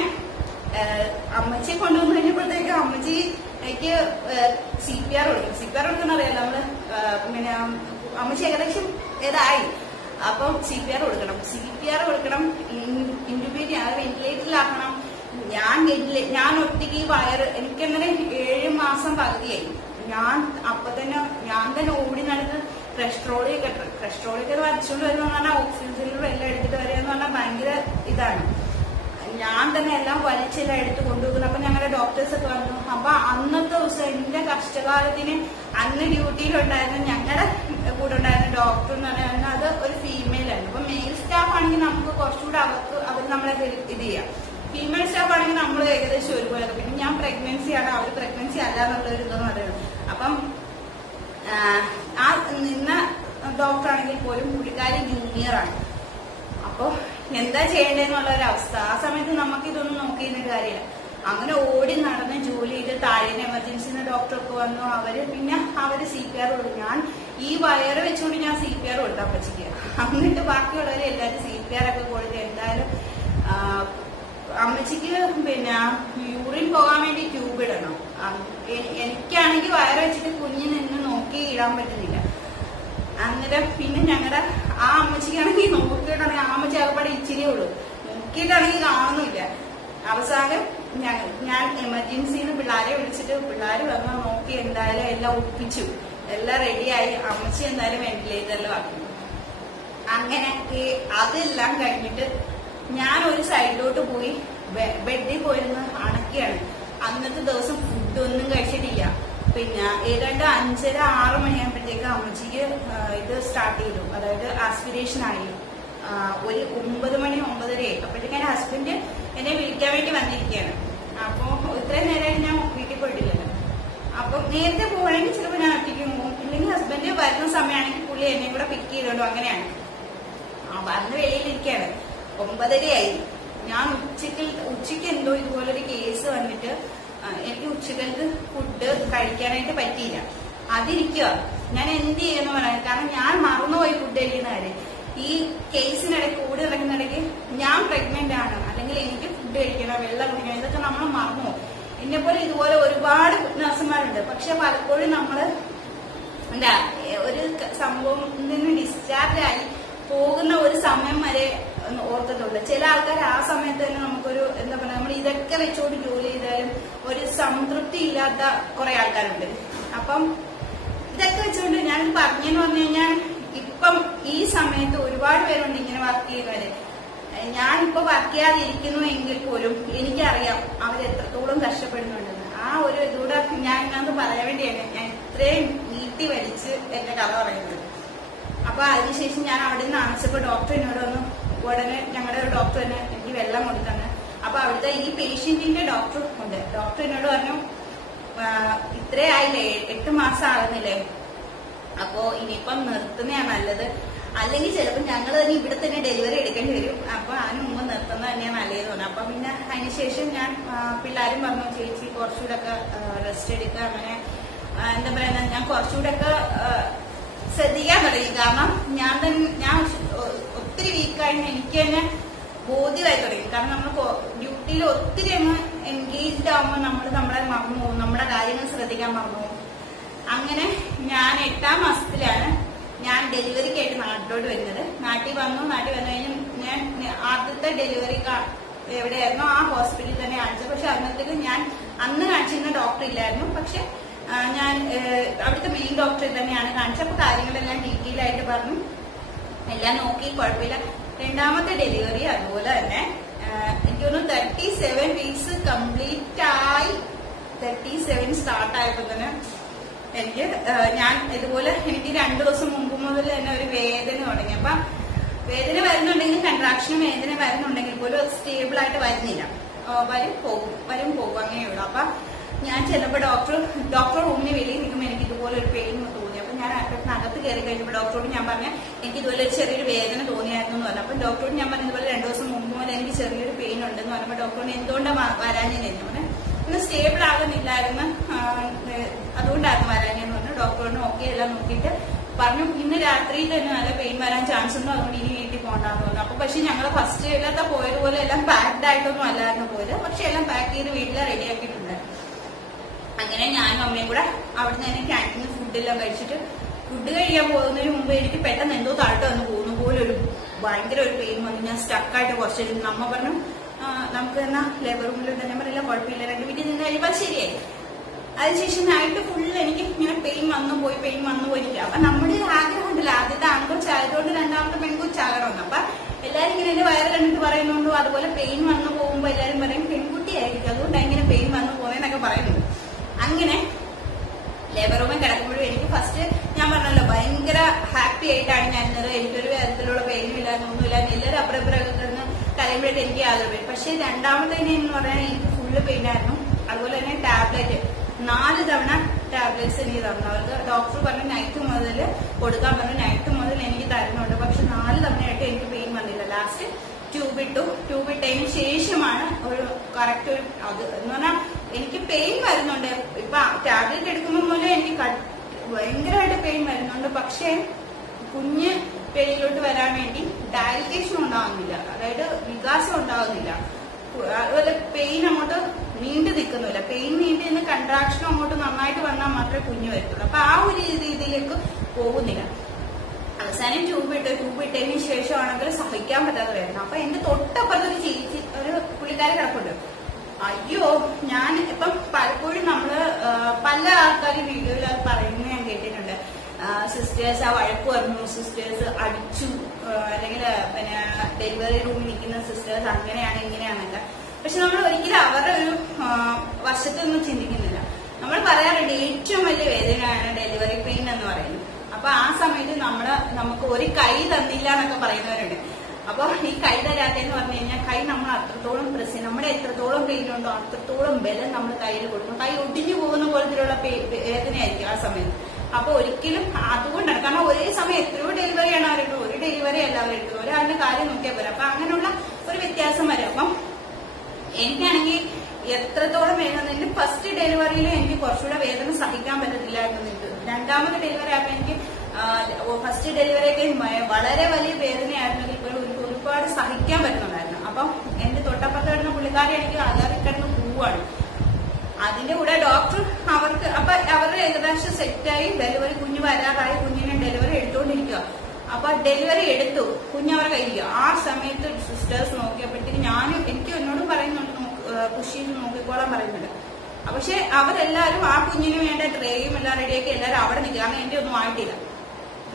അമ്മച്ചിയെ കൊണ്ടുവന്നു കഴിഞ്ഞപ്പോഴത്തേക്ക് അമ്മച്ചിക്ക് CPR കൊടുക്കും. CPR കൊടുക്കുന്ന അറിയാലോ നമ്മള്. പിന്നെ അമ്മച്ചി ഏകദേശം ഏതായി. അപ്പം CPR കൊടുക്കണം, ഇൻറ്റുബേറ്റ് വെന്റിലേറ്ററിലാക്കണം. ഞാൻ ഒറ്റയ്ക്ക് ഈ വയറ് എനിക്കങ്ങനെ 7 മാസം പകുതിയായി. ഞാൻ തന്നെ ഓടി നടന്ന് ക്രസ്ട്രോളിയൊക്കെ വരച്ചുകൊണ്ട് വരുന്ന പറഞ്ഞാൽ ഓക്സിജൻ സിലിണ്ടർ എല്ലാം എടുത്തിട്ട് വരിക എന്ന് പറഞ്ഞാൽ ഭയങ്കര ഇതാണ്. ഞാൻ തന്നെ എല്ലാം വലിച്ചെല്ലാം എടുത്ത് കൊണ്ടുപോകുന്നു. അപ്പൊ ഞങ്ങളുടെ ഡോക്ടേഴ്സ് ഒക്കെ വന്നു. അപ്പൊ അന്നത്തെ ദിവസം എന്റെ കഷ്ടകാലത്തിന് അന്ന് ഡ്യൂട്ടിയിലുണ്ടായിരുന്ന ഞങ്ങളുടെ കൂടെ ഉണ്ടായിരുന്ന ഡോക്ടർ എന്ന് പറയുന്നത് അത് ഒരു ഫീമെയിൽ ആയിരുന്നു. അപ്പൊ മെയിൽ സ്റ്റാഫ് ആണെങ്കിൽ നമുക്ക് കുറച്ചുകൂടെ അവർ നമ്മളെ ഇത് ചെയ്യാം. ഫീമെയിൽ സ്റ്റാഫ് ആണെങ്കിൽ നമ്മൾ ഏകദേശം ഒരുപോലെ. പിന്നെ ഞാൻ പ്രഗ്നൻസി ആണ്, അവർ പ്രഗ്നൻസി അല്ല എന്നുള്ള ഒരു ഇതെന്ന് പറയുന്നത്. അപ്പം ആ നിന്ന ഡോക്ടർ ആണെങ്കിൽ പോലും പുള്ളിക്കാരി ജൂനിയറാണ്. അപ്പൊ എന്താ ചെയ്യേണ്ടതെന്നുള്ള ഒരു അവസ്ഥ. ആ സമയത്ത് നമുക്ക് ഇതൊന്നും നോക്കിയിരുന്ന കാര്യമില്ല. അങ്ങനെ ഓടി നടന്ന് ജോലി ചെയ്ത് താഴേന്ന് എമർജൻസിന്ന് ഡോക്ടർക്ക് വന്നു. അവര് CPR കൊടുത്തു. ഞാൻ ഈ വയറ് വെച്ചുകൊണ്ട് ഞാൻ CPR കൊടുത്തു അപ്പച്ചിക്ക്. എന്നിട്ട് ബാക്കിയുള്ളവരെ എല്ലാവരും CPR ഒക്കെ കൊടുത്ത് എന്തായാലും അമ്മച്ചിക്ക് പിന്നെ യൂറിൻ പോകാൻ വേണ്ടി ട്യൂബ് ഇടണം. എനിക്കാണെങ്കിൽ വയറ് വെച്ചിട്ട് കുഞ്ഞിൽ നിന്ന് നോക്കി ഇടാൻ പറ്റുന്നില്ല. അന്നേരം പിന്നെ ഞങ്ങളുടെ ആ അമ്മച്ചിക്കാണെങ്കിൽ നോക്കിയിട്ടാണെങ്കിൽ ആ അമ്മച്ചി അകപ്പാടെ ഇച്ചിരിയേ ഉള്ളൂ, നോക്കിയിട്ടാണെങ്കിൽ കാണുന്നില്ല. അവസാനം ഞാൻ എമർജൻസിന്ന് പിള്ളേരെ വിളിച്ചിട്ട് പിള്ളേർ വന്നാൽ നോക്കി എന്തായാലും എല്ലാം ഒപ്പിച്ചു, എല്ലാം റെഡിയായി. അമ്മച്ചി എന്തായാലും വെന്റിലേറ്ററിൽ ആക്കി. അങ്ങനെ അതെല്ലാം കഴിഞ്ഞിട്ട് ഞാൻ ഒരു സൈഡിലോട്ട് പോയി ബെഡിൽ പോയിരുന്ന് അണക്കിയാണ്. അന്നത്തെ ദിവസം ഫുഡൊന്നും കഴിച്ചിട്ടില്ല. പിന്നെ ഏതാണ്ട് 5:30-6 മണിയാകുമ്പോഴത്തേക്ക് അമ്മച്ചിക്ക് ഇത് സ്റ്റാർട്ട് ചെയ്തു, അതായത് ആസ്പിറേഷൻ ആയി. ഒരു 9 മണി 9:30 അപ്പോഴത്തേക്ക് എന്റെ ഹസ്ബൻഡ് എന്നെ വിളിക്കാൻ വേണ്ടി വന്നിരിക്കുകയാണ്. അപ്പൊ ഇത്രയും നേരമായിട്ട് ഞാൻ വീട്ടിൽ പോയിട്ടില്ലല്ലോ. അപ്പൊ നേരത്തെ പോകണമെങ്കിൽ ചിലപ്പോൾ ഞാൻ ഒറ്റയ്ക്ക് പോകും, ഇല്ലെങ്കിൽ ഹസ്ബൻഡ് വരുന്ന സമയമാണെങ്കിൽ പുള്ളി എന്നെ കൂടെ പിക്ക് ചെയ്തോണ്ടോ, അങ്ങനെയാണ്. വന്ന് വെളിയിലിരിക്കുകയാണ്. 9:30 ആയി. ഞാൻ ഉച്ചയ്ക്ക് എന്തോ ഇതുപോലൊരു കേസ് വന്നിട്ട് എനിക്ക് ഉച്ചക്കലത്ത് ഫുഡ് കഴിക്കാനായിട്ട് പറ്റിയില്ല. അതിരിക്കുക ഞാൻ എന്ത് ചെയ്യുമെന്ന് പറയാം. കാരണം ഞാൻ മറന്നുപോയി ഫുഡ് കഴിക്കുന്ന കാര്യം. ഈ കേസിനിടയ്ക്ക് ഓടി നടക്കുന്നിടയ്ക്ക് ഞാൻ പ്രഗ്നന്റ് ആണ്, അല്ലെങ്കിൽ എനിക്ക് ഫുഡ് കഴിക്കണം, വെള്ളം കുടിക്കണം, ഇതൊക്കെ നമ്മൾ മറന്നു. എന്നെപ്പോലെ ഇതുപോലെ ഒരുപാട് നഴ്സുമാരുണ്ട്. പക്ഷെ പലപ്പോഴും നമ്മള് എന്താ ഒരു സംഭവം നിന്ന് ഡിസ്ചാർജ് ആയി പോകുന്ന ഒരു സമയം വരെ ഓർക്കത്തുള്ളൂ. ചില ആൾക്കാർ ആ സമയത്ത് തന്നെ നമുക്കൊരു എന്താ പറയുക, നമ്മൾ ഇതൊക്കെ വെച്ചുകൊണ്ട് ജോലി ചെയ്താലും ഒരു സംതൃപ്തി ഇല്ലാത്ത കുറെ ആൾക്കാരുണ്ട്. അപ്പം ഇതൊക്കെ വെച്ചുകൊണ്ട് ഞാൻ പറഞ്ഞെന്ന് പറഞ്ഞു കഴിഞ്ഞാൽ ഇപ്പം ഈ സമയത്ത് ഒരുപാട് പേരുണ്ട് ഇങ്ങനെ വർക്ക് ചെയ്യുന്നവര്. ഞാനിപ്പോ വർക്ക് ചെയ്യാതിരിക്കുന്നു എങ്കിൽ പോലും എനിക്കറിയാം അവരെത്രത്തോളം കഷ്ടപ്പെടുന്നുണ്ടെന്ന്. ആ ഒരു ഇതൂടെ ഞാൻ ഇന്നത് പറയാൻ വേണ്ടിയാണ് ഞാൻ ഇത്രയും നീട്ടി വലിച്ച് എന്റെ കഥ പറയുന്നത്. അപ്പൊ അതിനുശേഷം ഞാൻ അവിടെ നിന്ന് ആവശ്യപ്പോ ഡോക്ടർ എന്നോട് വന്നു. ഉടനെ ഞങ്ങളുടെ ഒരു ഡോക്ടർ തന്നെ എനിക്ക് വെള്ളം കൊടുത്തന്ന്. അപ്പൊ അവിടുത്തെ ഈ പേഷ്യന്റിന്റെ ഡോക്ടർ ഉണ്ട്. ഡോക്ടർ എന്നോട് പറഞ്ഞു, ഇത്രയായില്ലേ, 8 മാസം ആകുന്നില്ലേ, അപ്പോ ഇനിയിപ്പം നിർത്തുന്നതാണ് നല്ലത്, അല്ലെങ്കിൽ ചിലപ്പോൾ ഞങ്ങൾ തന്നെ ഇവിടെ തന്നെ ഡെലിവറി എടുക്കേണ്ടി വരും, അപ്പൊ അതിന് മുമ്പ് നിർത്തുന്നത് തന്നെയാണ് നല്ലതെന്ന് പറഞ്ഞു. അപ്പൊ പിന്നെ അതിനുശേഷം ഞാൻ പിള്ളേരും പറഞ്ഞു, ചേച്ചി കുറച്ചുകൂടെ ഒക്കെ റെസ്റ്റ് എടുക്കുക, അങ്ങനെ എന്താ പറയുക, ഞാൻ കുറച്ചുകൂടെ ഒക്കെ ശ്രദ്ധിക്കാൻ തുടങ്ങി. കാരണം ഞാൻ ഒത്തിരി വീക്കായിരുന്നു, എനിക്ക് തന്നെ ബോധ്യമായി തുടങ്ങി. കാരണം നമ്മൾ ഡ്യൂട്ടിയിൽ ഒത്തിരി അങ്ങ് എൻഗേജ്ഡ് ആകുമ്പോൾ നമ്മളെ മറന്നു പോകും, നമ്മുടെ കാര്യങ്ങൾ ശ്രദ്ധിക്കാൻ മറന്നു പോകും. അങ്ങനെ ഞാൻ 8ാം മാസത്തിലാണ് ഞാൻ ഡെലിവറിക്കായിട്ട് നാട്ടിലോട്ട് വരുന്നത്. നാട്ടിൽ വന്നു കഴിഞ്ഞ് ഞാൻ ആദ്യത്തെ ഡെലിവറി എവിടെയായിരുന്നു ആ ഹോസ്പിറ്റലിൽ തന്നെ കാണിച്ചത്. പക്ഷെ അന്നത്തേക്ക് ഞാൻ അന്ന് കാണിച്ചിരുന്ന ഡോക്ടർ ഇല്ലായിരുന്നു. പക്ഷെ ഞാൻ അവിടുത്തെ മെയിൻ ഡോക്ടറെ തന്നെയാണ് കാണിച്ചത്. അപ്പൊ കാര്യങ്ങളെല്ലാം ഡീറ്റെയിൽ ആയിട്ട് പറഞ്ഞു, എല്ലാം നോക്കി, കുഴപ്പമില്ല. 2ാമത്തെ ഡെലിവറി അതുപോലെ തന്നെ എനിക്ക് തോന്നുന്നു 37 വീക്സ് കംപ്ലീറ്റ് ആയി. 37 സ്റ്റാർട്ട് ആയപ്പോ തന്നെ ഞാൻ ഇതുപോലെ എനിക്ക് 2 ദിവസം മുമ്പ് മുതൽ തന്നെ ഒരു വേദന തുടങ്ങി. അപ്പൊ വേദന വരുന്നുണ്ടെങ്കിൽ, കൺട്രാക്ഷനും വേദന വരുന്നുണ്ടെങ്കിൽ പോലും സ്റ്റേബിൾ ആയിട്ട് വരുന്നില്ല, വരും പോകും അങ്ങനെയുള്ളൂ. അപ്പൊ ഞാൻ ചെന്നപ്പോ ഡോക്ടർ റൂമിന് വെളിയിൽ നിൽക്കുമ്പോൾ എനിക്ക് ഇതുപോലെ ഒരു പെയിൻ തോന്നി. അപ്പൊ ഞാൻ അകത്ത് കയറി കഴിഞ്ഞപ്പോൾ ഡോക്ടറോട് ഞാൻ പറഞ്ഞ എനിക്ക് ഇതുപോലെ ഒരു ചെറിയൊരു വേദന തോന്നിയായിരുന്നു എന്ന് പറഞ്ഞു. അപ്പൊ ഡോക്ടറോട് ഞാൻ പറഞ്ഞ ഇതുപോലെ 2 ദിവസം മുമ്പ് മുതൽ എനിക്ക് ചെറിയൊരു പെയിൻ ഉണ്ടെന്ന് പറഞ്ഞപ്പോൾ ഡോക്ടറിന് എന്തുകൊണ്ടാണ് വരാഞ്ഞെന്ന് പറഞ്ഞു. ഒന്ന് സ്റ്റേബിൾ ആകുന്നില്ലായിരുന്നു, അതുകൊണ്ടായിരുന്നു വരാഞ്ഞെന്ന് പറഞ്ഞു. ഡോക്ടറിന് ഓക്കെ എല്ലാം നോക്കിയിട്ട് പറഞ്ഞു, ഇന്ന് രാത്രി തന്നെ നല്ല പെയിൻ വരാൻ ചാൻസ് ഉണ്ടോ, അതുകൊണ്ട് ഇനി വീട്ടിൽ പോകണ്ടെന്ന് പറഞ്ഞു. അപ്പൊ പക്ഷെ ഞങ്ങൾ ഫസ്റ്റ് ഇല്ലാത്ത പോയതുപോലെ എല്ലാം പാക്ഡ് ആയിട്ടൊന്നും അല്ലായിരുന്നു പോയത്, പക്ഷെ എല്ലാം പാക്ക് ചെയ്ത് വീട്ടിൽ റെഡി ആക്കിയിട്ടുണ്ട്. അങ്ങനെ ഞാനും അമ്മയും കൂടെ അവിടുന്ന് തന്നെ ക്യാൻറ്റീനിൽ ഫുഡെല്ലാം കഴിച്ചിട്ട് ഫുഡ് കഴിക്കാൻ പോകുന്നതിന് മുമ്പ് എനിക്ക് പെട്ടെന്ന് എന്തോ താഴ്ട്ട് വന്ന് പോകുന്ന പോലെ ഒരു ഭയങ്കര ഒരു പെയിൻ വന്നു. ഞാൻ സ്റ്റക്കായിട്ട് കുറച്ചിരുന്നു. അമ്മ പറഞ്ഞു, നമുക്ക് എന്നാ ലേബർ റൂമിൽ തന്നെ പറയില്ല, കുഴപ്പമില്ല, 2 വീട്ടിൽ നിന്ന് കഴിയുമ്പോൾ ശരിയായി. അതിനുശേഷം നൈറ്റ് ഫുള്ള് എനിക്ക് ഇങ്ങനെ പെയിൻ വന്നു പോയി. അപ്പൊ നമ്മുടെ ആഗ്രഹം ഉണ്ടല്ലോ, ആദ്യത്തെ ആൺകൊച്ചായതുകൊണ്ട് 2ാമത്തെ പെൺകൊച്ചാകണമെന്ന്. അപ്പൊ എല്ലാരും ഇങ്ങനെ എന്റെ വയറ് കണ്ടിട്ട് പറയുന്നുണ്ടോ, അതുപോലെ പെയിൻ വന്നു പോകുമ്പോ എല്ലാരും പറയും പെൺകുട്ടിയായിരിക്കും, അതുകൊണ്ടാണ് ഇങ്ങനെ പെയിൻ വന്നു പോകുന്നതെന്നൊക്കെ പറയുന്നുണ്ട്. അങ്ങനെ ലേബർ റൂമിൽ കിടക്കുമ്പോഴും എനിക്ക് ഫസ്റ്റ് ഞാൻ പറഞ്ഞല്ലോ ഭയങ്കര ഹാപ്പി ആയിട്ടാണ് ഞാൻ ഇന്നത്. എനിക്കൊരു തരത്തിലുള്ള പെയിനും ഇല്ലാതെ ഒന്നുമില്ലാതെ എല്ലാവരും അപ്പുറം കിടന്ന് കരയുമ്പോഴായിട്ട് എനിക്ക് യാതൊരു പെയിൻ. പക്ഷെ 2ാമത്തേന് എന്ന് പറഞ്ഞാൽ എനിക്ക് ഫുള്ള് പെയിൻ ആയിരുന്നു. അതുപോലെ തന്നെ ടാബ്ലറ്റ് 4 തവണ ടാബ്ലറ്റ്സ് എനിക്ക് തന്നു. അവർക്ക് ഡോക്ടർ പറഞ്ഞു നൈറ്റ് മുതൽ കൊടുക്കാൻ പറഞ്ഞു. നൈറ്റ് മുതൽ എനിക്ക് തരുന്നുണ്ട്, പക്ഷെ 4 തവണയായിട്ട് എനിക്ക് പെയിൻ വന്നില്ല. ലാസ്റ്റ് ട്യൂബ് ഇട്ടതിന് ശേഷമാണ് ഒരു കറക്റ്റ് ഒരു അത് എന്ന് പറഞ്ഞാൽ എനിക്ക് പെയിൻ വരുന്നുണ്ട്. ഇപ്പൊ ടാബ്ലറ്റ് എടുക്കുമ്പോൾ പോലും എനിക്ക് ഭയങ്കരമായിട്ട് പെയിൻ വരുന്നുണ്ട്. പക്ഷെ കുഞ്ഞ് വെളിയിലോട്ട് വരാൻ വേണ്ടി ഡയലറ്റേഷൻ ഉണ്ടാകുന്നില്ല, അതായത് വികാസം ഉണ്ടാകുന്നില്ല. അതുപോലെ പെയിൻ അങ്ങോട്ട് നീണ്ടു നിൽക്കുന്നില്ല. പെയിൻ നീണ്ടു നിന്ന് കൺട്രാക്ഷൻ അങ്ങോട്ട് നന്നായിട്ട് വന്നാൽ മാത്രമേ കുഞ്ഞ് വരത്തുള്ളൂ. അപ്പൊ ആ ഒരു രീതിയിലേക്ക് പോകുന്നില്ല. അവസാനം ട്യൂബ് ഇട്ടതിന് ശേഷമാണെങ്കിൽ സഹിക്കാൻ പറ്റാതെ വരുന്നു. അപ്പൊ എന്റെ തൊട്ടപ്പുറത്തൊരു ഒരു പുള്ളിക്കാരെ കിടപ്പുണ്ട്. അയ്യോ, ഞാൻ ഇപ്പം പലപ്പോഴും നമ്മള് പല ആൾക്കാരും വീഡിയോയിൽ അത് പറയുന്നത് ഞാൻ കേട്ടിട്ടുണ്ട്. സിസ്റ്റേഴ്സ് ആ വഴക്ക് പറഞ്ഞു, സിസ്റ്റേഴ്സ് അടിച്ചു, അല്ലെങ്കിൽ പിന്നെ ഡെലിവറി റൂമിൽ നിൽക്കുന്ന സിസ്റ്റേഴ്സ് അങ്ങനെയാണ് ഇങ്ങനെയാണല്ല. പക്ഷെ നമ്മൾ ഒരിക്കലും അവരുടെ ഒരു വശത്തൊന്നും ചിന്തിക്കുന്നില്ല. നമ്മൾ പറയാറുണ്ട് ഏറ്റവും വലിയ വേദനയാണ് ഡെലിവറി പെയിൻ എന്ന് പറയുന്നത്. അപ്പൊ ആ സമയത്ത് നമുക്ക് ഒരു കൈ തന്നില്ല എന്നൊക്കെ പറയുന്നവരുണ്ട്. അപ്പൊ ഈ കൈ തരാത്തെന്ന് പറഞ്ഞു കഴിഞ്ഞാൽ കൈ നമ്മൾ അത്രത്തോളം നമ്മുടെ എത്രത്തോളം പെയിൻ ഉണ്ടോ അത്രത്തോളം ബലം നമ്മൾ കയ്യിൽ കൊടുക്കും. കൈ ഒടിഞ്ഞു പോകുന്ന പോലത്തിലുള്ള വേദനയായിരിക്കും ആ സമയത്ത്. അപ്പൊ ഒരിക്കലും അതുകൊണ്ടാണ്, കാരണം ഒരേ സമയം എത്രയോ ഡെലിവറിയാണ് അവരെടുക്കുന്നത്, ഒരു ഡെലിവറി അല്ല അവരെടുക്കുന്നത്, ഒരാളുടെ കാര്യം നോക്കിയാൽ പോരാ. അപ്പൊ അങ്ങനെയുള്ള ഒരു വ്യത്യാസം വരും. അപ്പം എനിക്കാണെങ്കിൽ എത്രത്തോളം വേദന, എന്റെ ഫസ്റ്റ് ഡെലിവറിയിൽ എനിക്ക് കുറച്ചുകൂടെ വേദന സഹിക്കാൻ പറ്റത്തില്ലായിരുന്നു. 2ാമത്തെ ഡെലിവറി ആയപ്പോ എനിക്ക് ഫസ്റ്റ് ഡെലിവറിയൊക്കെ വളരെ വലിയ വേദനയായിരുന്നെങ്കിൽ ഇപ്പോഴും ഒരുപാട് സഹിക്കാൻ പറ്റുന്നുണ്ടായിരുന്നു. അപ്പം എന്റെ തൊട്ടപ്പുറത്ത് കിടന്ന പുള്ളിക്കാരി എനിക്ക് അല്ലാതെ കിടന്ന് പോവാണ്. അതിന്റെ കൂടെ ഡോക്ടർ അവരുടെ ഏകദേശം സെറ്റായി, ഡെലിവറി കുഞ്ഞ് വരാറായി, കുഞ്ഞിനെ ഡെലിവറി എടുത്തുകൊണ്ടിരിക്കുക. അപ്പൊ ഡെലിവറി എടുത്തു, കുഞ്ഞ് അവരുടെ കയ്യിലിരിക്കുക. ആ സമയത്ത് സിസ്റ്റേഴ്സ് നോക്കിയപ്പോഴത്തേക്ക് എനിക്ക് എന്നോടും പറയുന്നുണ്ട്, പുഷ് ചെയ്ത് നോക്കിക്കോളാൻ പറയുന്നുണ്ട്. പക്ഷെ അവരെല്ലാരും ആ കുഞ്ഞിന് വേണ്ട ട്രേയും എല്ലാം റെഡിയാക്കി എല്ലാരും അവിടെ നിൽക്കുക. കാരണം എന്റെ ഒന്നും ആയിട്ടില്ല.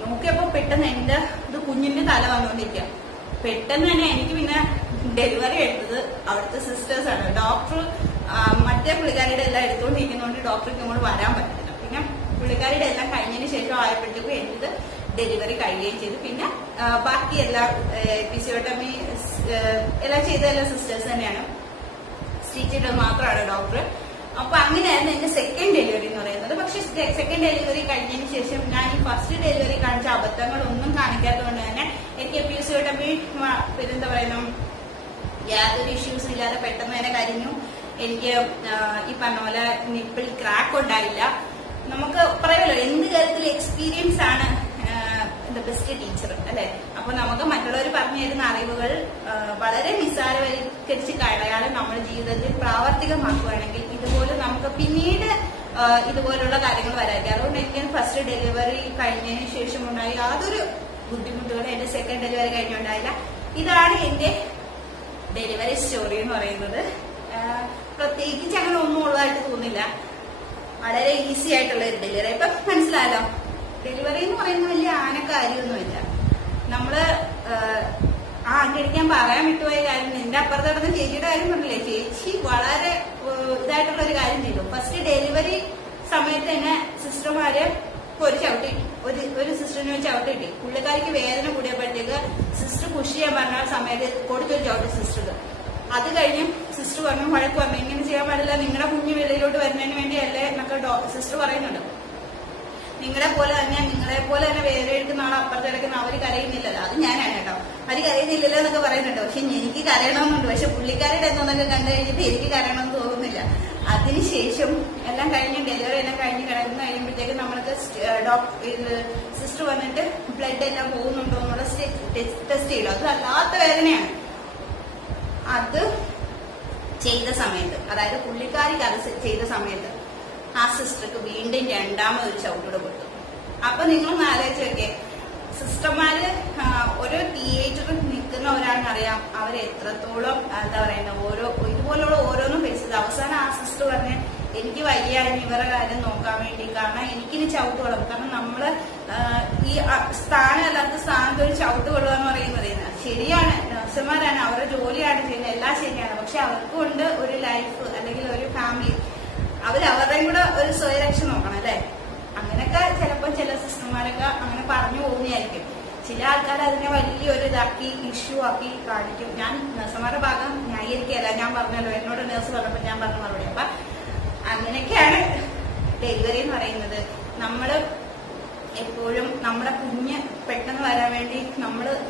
നോക്കിയപ്പോ പെട്ടെന്ന് എന്റെ ഇത് കുഞ്ഞിന്റെ തല വന്നുകൊണ്ടിരിക്കുക. പെട്ടെന്ന് തന്നെ എനിക്ക് പിന്നെ ഡെലിവറി എടുത്തത് അവിടുത്തെ സിസ്റ്റേഴ്സ് ആണ്. ഡോക്ടർ മറ്റേ പുള്ളിക്കാരിയുടെ എല്ലാം എടുത്തുകൊണ്ടിരിക്കുന്നതുകൊണ്ട് ഡോക്ടർക്ക് ഇങ്ങോട്ട് വരാൻ പറ്റില്ല. പിന്നെ പുള്ളിക്കാരിയുടെ എല്ലാം കഴിഞ്ഞതിന് ശേഷം ആയപ്പോഴത്തേക്കും എനിക്ക് ഡെലിവറി കഴിയുകയും ചെയ്തു. പിന്നെ ബാക്കി എല്ലാം ഫിസിയോട്ടമി എല്ലാം ചെയ്തതെല്ലാം സിസ്റ്റേഴ്സ് തന്നെയാണ്. സ്റ്റിച്ച് മാത്രമാണ് ഡോക്ടർ. അപ്പൊ അങ്ങനെയായിരുന്നു എന്റെ സെക്കൻഡ് ഡെലിവറി എന്ന് പറയുന്നത്. പക്ഷെ സെക്കൻഡ് ഡെലിവറി കഴിഞ്ഞതിന് ശേഷം ഞാൻ ഈ ഫസ്റ്റ് ഡെലിവറി കാണിച്ച അബദ്ധങ്ങളൊന്നും കാണിക്കാത്തതുകൊണ്ട് തന്നെ എനിക്ക് ഫിസിയോട്ടമി പിന്നെന്താ പറയുന്നു യാതൊരു ഇഷ്യൂസും ഇല്ലാതെ പെട്ടെന്ന് തന്നെ കഴിഞ്ഞു. എനിക്ക് ഈ പറഞ്ഞ പോലെ നിപ്പിൾ ക്രാക്ക് ഉണ്ടായില്ല. നമുക്ക് പറയുമല്ലോ എന്ത് കാര്യത്തിൽ എക്സ്പീരിയൻസ് ആണ് ബെസ്റ്റ് ടീച്ചർ അല്ലെ. അപ്പൊ നമുക്ക് മറ്റുള്ളവർ പറഞ്ഞു തരുന്ന അറിവുകൾ വളരെ നിസ്സാരവൽക്കരിച്ച് കളയാതെ നമ്മുടെ ജീവിതത്തിൽ പ്രാവർത്തികമാക്കുകയാണെങ്കിൽ ഇതുപോലെ നമുക്ക് പിന്നീട് ഇതുപോലുള്ള കാര്യങ്ങൾ വരാതിരിക്കും. അതുകൊണ്ട് എനിക്ക് ഫസ്റ്റ് ഡെലിവറി കഴിഞ്ഞതിന് ശേഷം ഉണ്ടായി യാതൊരു ബുദ്ധിമുട്ടുകളും എന്റെ സെക്കൻഡ് ഡെലിവറി കഴിഞ്ഞുണ്ടായില്ല. ഇതാണ് എന്റെ ഡെലിവറി സ്റ്റോറി എന്ന് പറയുന്നത്. പ്രത്യേകിച്ച് അങ്ങനെ ഒന്നും ഉള്ളതായിട്ട് തോന്നില്ല. വളരെ ഈസി ആയിട്ടുള്ള ഒരു ഡെലിവറി. ഇപ്പൊ മനസ്സിലായല്ലോ, ഡെലിവറി എന്ന് പറയുന്നത് വലിയ ആനക്കാര്യമൊന്നുമില്ല. നമ്മള് ആഗ്രഹിക്കാൻ പറയാൻ വിട്ടുപോയ കാര്യം, എന്റെ അപ്പുറത്ത് നടന്ന ചേച്ചിയുടെ കാര്യം പറഞ്ഞില്ലേ, ചേച്ചി വളരെ ഇതായിട്ടുള്ള ഒരു കാര്യം ചെയ്തു. ഫസ്റ്റ് ഡെലിവറി സമയത്ത് തന്നെ സിസ്റ്റർമാര് ഒരു ചവിട്ടി ഒരു സിസ്റ്ററിന് ഒരു ചവിട്ടി കിട്ടി. പുള്ളിക്കാരിക്ക് വേദന കൂടിയപ്പോഴത്തേക്ക് സിസ്റ്റർ പുഷ് ചെയ്യാൻ പറഞ്ഞ സമയത്ത് കൊടുത്തൊരു ചവിട്ടി സിസ്റ്റർക്ക്. അത് കഴിഞ്ഞ് സിസ്റ്റർ പറഞ്ഞു, വഴക്ക് പറഞ്ഞു, ഇങ്ങനെ ചെയ്യാൻ പാടില്ല, നിങ്ങളുടെ കുഞ്ഞ് വെളിയിലോട്ട് വരുന്നതിന് വേണ്ടിയല്ലേ എന്നൊക്കെ സിസ്റ്റർ പറയുന്നുണ്ട്. നിങ്ങളെ പോലെ തന്നെ വേറെ എടുക്കുന്ന ആൾ അപ്പുറത്ത് കിടക്കുന്ന അവര് കരയുന്നില്ലല്ലോ. അത് ഞാനാണ് കേട്ടോ. അവര് കരയുന്നില്ലല്ലോ എന്നൊക്കെ പറയുന്നുണ്ട്. പക്ഷെ എനിക്ക് കരയണമെന്നുണ്ട്. പക്ഷെ പുള്ളിക്കാരുടെ എന്നൊക്കെ കണ്ടു കഴിഞ്ഞിട്ട് എനിക്ക് കരയണമെന്ന് തോന്നുന്നില്ല. അതിനുശേഷം എല്ലാം കഴിഞ്ഞ് ഡെലിവറി എല്ലാം കഴിഞ്ഞ് കിടക്കുന്ന കഴിയുമ്പോഴത്തേക്ക് നമ്മൾക്ക് സിസ്റ്റർ വന്നിട്ട് ബ്ലഡ് എല്ലാം പോകുന്നുണ്ടോ എന്നുള്ള ടെസ്റ്റ് ചെയ്തു. അത് വല്ലാത്ത വേദനയാണ്. അത് ചെയ്ത സമയത്ത്, അതായത് പുള്ളിക്കാരിക്ക് അത് ചെയ്ത സമയത്ത് ആ സിസ്റ്റർക്ക് വീണ്ടും രണ്ടാമതൊരു ചവിട്ടൂടെ കൊടുത്തു. അപ്പൊ നിങ്ങൾ ആലോചിച്ച് നോക്കിയേ, സിസ്റ്റർമാര് ഒരു തിയേറ്റർ നിൽക്കുന്ന ഒരാളിനറിയാം അവർ എത്രത്തോളം എന്താ പറയുന്നത് ഇതുപോലുള്ള ഓരോന്നും ഫേസ് ചെയ്ത്. അവസാനം ആ സിസ്റ്റർ പറഞ്ഞ് എനിക്ക് വയ്യ ഇവരുടെ കാര്യം നോക്കാൻ വേണ്ടി, കാരണം എനിക്കിനി ചവിട്ട് കൊള്ളും. കാരണം നമ്മള് ഈ സ്ഥാനമല്ലാത്ത സ്ഥാനത്ത് ഒരു ചവിട്ട് കൊള്ളുക എന്ന് പറയുന്നത് ശരിയാണ്, നഴ്സുമാരാണ്, അവരുടെ ജോലിയാണ് ചെയ്യുന്നത്, എല്ലാം ശരിയാണ്. പക്ഷെ അവർക്കും ഉണ്ട് ഒരു ലൈഫ് അല്ലെങ്കിൽ ഒരു ഫാമിലി. അവരവരുടെയും കൂടെ ഒരു സ്വയരക്ഷ നോക്കണം അല്ലെ. അങ്ങനെയൊക്കെ ചിലപ്പോൾ ചില സിസ്റ്റർമാരൊക്കെ അങ്ങനെ പറഞ്ഞു പോകുന്നതായിരിക്കും. ചില ആൾക്കാർ അതിനെ വലിയൊരു ഇതാക്കി ഇഷ്യൂ ആക്കി കാണിക്കും. ഞാൻ നഴ്സുമാരുടെ ഭാഗം ന്യായീകരിക്കുകയല്ല, ഞാൻ പറഞ്ഞല്ലോ, എന്നോട് നഴ്സ് പറഞ്ഞപ്പോൾ ഞാൻ പറഞ്ഞ മറുപടി. അപ്പൊ അങ്ങനെയൊക്കെയാണ് ഡെലിവറി എന്ന് പറയുന്നത്. നമ്മള് എപ്പോഴും നമ്മുടെ കുഞ്ഞ് പെട്ടെന്ന് വരാൻ വേണ്ടി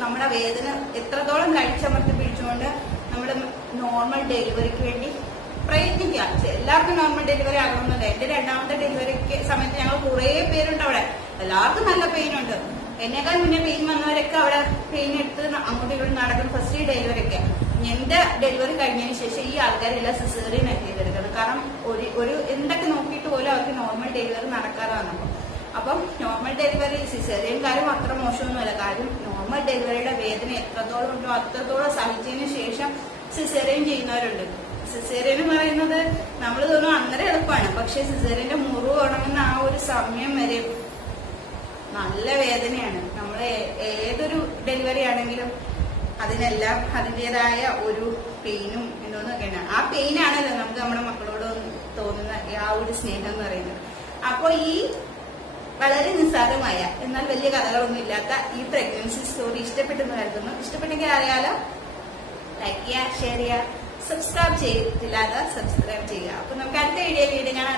നമ്മുടെ വേദന എത്രത്തോളം കഴിച്ചമർത്തി പിടിച്ചുകൊണ്ട് നമ്മൾ നോർമൽ ഡെലിവറിക്ക് വേണ്ടി പ്രയത്നിക്കുക. എല്ലാവർക്കും നോർമൽ ഡെലിവറി ആകണമെന്നില്ല. എന്റെ രണ്ടാമത്തെ ഡെലിവറിക്ക് സമയത്ത് ഞങ്ങൾ കുറെ പേരുണ്ട് അവിടെ. എല്ലാവർക്കും നല്ല പെയിൻ ഉണ്ട്. എന്നേക്കാൾ മുന്നേ പെയിൻ വന്നവരൊക്കെ അവിടെ പെയിൻ എടുത്ത് അങ്ങോട്ടും ഇങ്ങോട്ടും നടക്കും ഫസ്റ്റ് ഡെലിവറിക്ക്. എന്റെ ഡെലിവറി കഴിഞ്ഞതിന് ശേഷം ഈ ആൾക്കാരെല്ലാം സിസേറിയൻ ആക്കി ചെയ്തെടുക്കുന്നത്. കാരണം ഒരു എന്തൊക്കെ നോക്കിയിട്ട് പോലും അവർക്ക് നോർമൽ ഡെലിവറി നടക്കാതെ വന്നപ്പോൾ. അപ്പം നോർമൽ ഡെലിവറി സിസേറിയൻകാരും അത്ര മോശമൊന്നുമല്ല. കാര്യം നോർമൽ ഡെലിവറിയുടെ വേദന എത്രത്തോളം ഉണ്ടോ അത്രത്തോളം സഹിച്ചതിന് ശേഷം സിസേറിയൻ ചെയ്യുന്നവരുണ്ട്. സിസേറിയൻ എന്ന് പറയുന്നത് നമ്മൾ തോന്നും അന്നേരം എളുപ്പമാണ്. പക്ഷെ സിസേറിയന്റെ മുറിവ് ഉണങ്ങുന്ന ആ ഒരു സമയം വരെ നല്ല വേദനയാണ്. നമ്മൾ ഏതൊരു ഡെലിവറി ആണെങ്കിലും അതിനെല്ലാം അതിൻ്റെതായ ഒരു പെയിനും എന്തോന്നൊക്കെയാണ്. ആ പെയിനാണല്ലോ നമുക്ക് നമ്മുടെ മക്കളോട് തോന്നുന്ന ആ ഒരു സ്നേഹം എന്ന് പറയുന്നത്. അപ്പൊ ഈ വളരെ നിസ്സാരമായ എന്നാൽ വലിയ കഥകളൊന്നും ഇല്ലാത്ത ഈ പ്രഗ്നൻസി സ്റ്റോറി ഇഷ്ടപ്പെട്ടെന്ന് കരുതുന്നു. ഇഷ്ടപ്പെട്ടെങ്കിൽ അറിയാലോ, ലൈക്ക് ചെയ്യുക, ഷെയർ ചെയ്യുക, സബ്സ്ക്രൈബ് ചെയ്തിട്ടില്ലാതെ സബ്സ്ക്രൈബ് ചെയ്യുക. അപ്പൊ നമുക്ക് അടുത്ത വീഡിയോ കാണാൻ.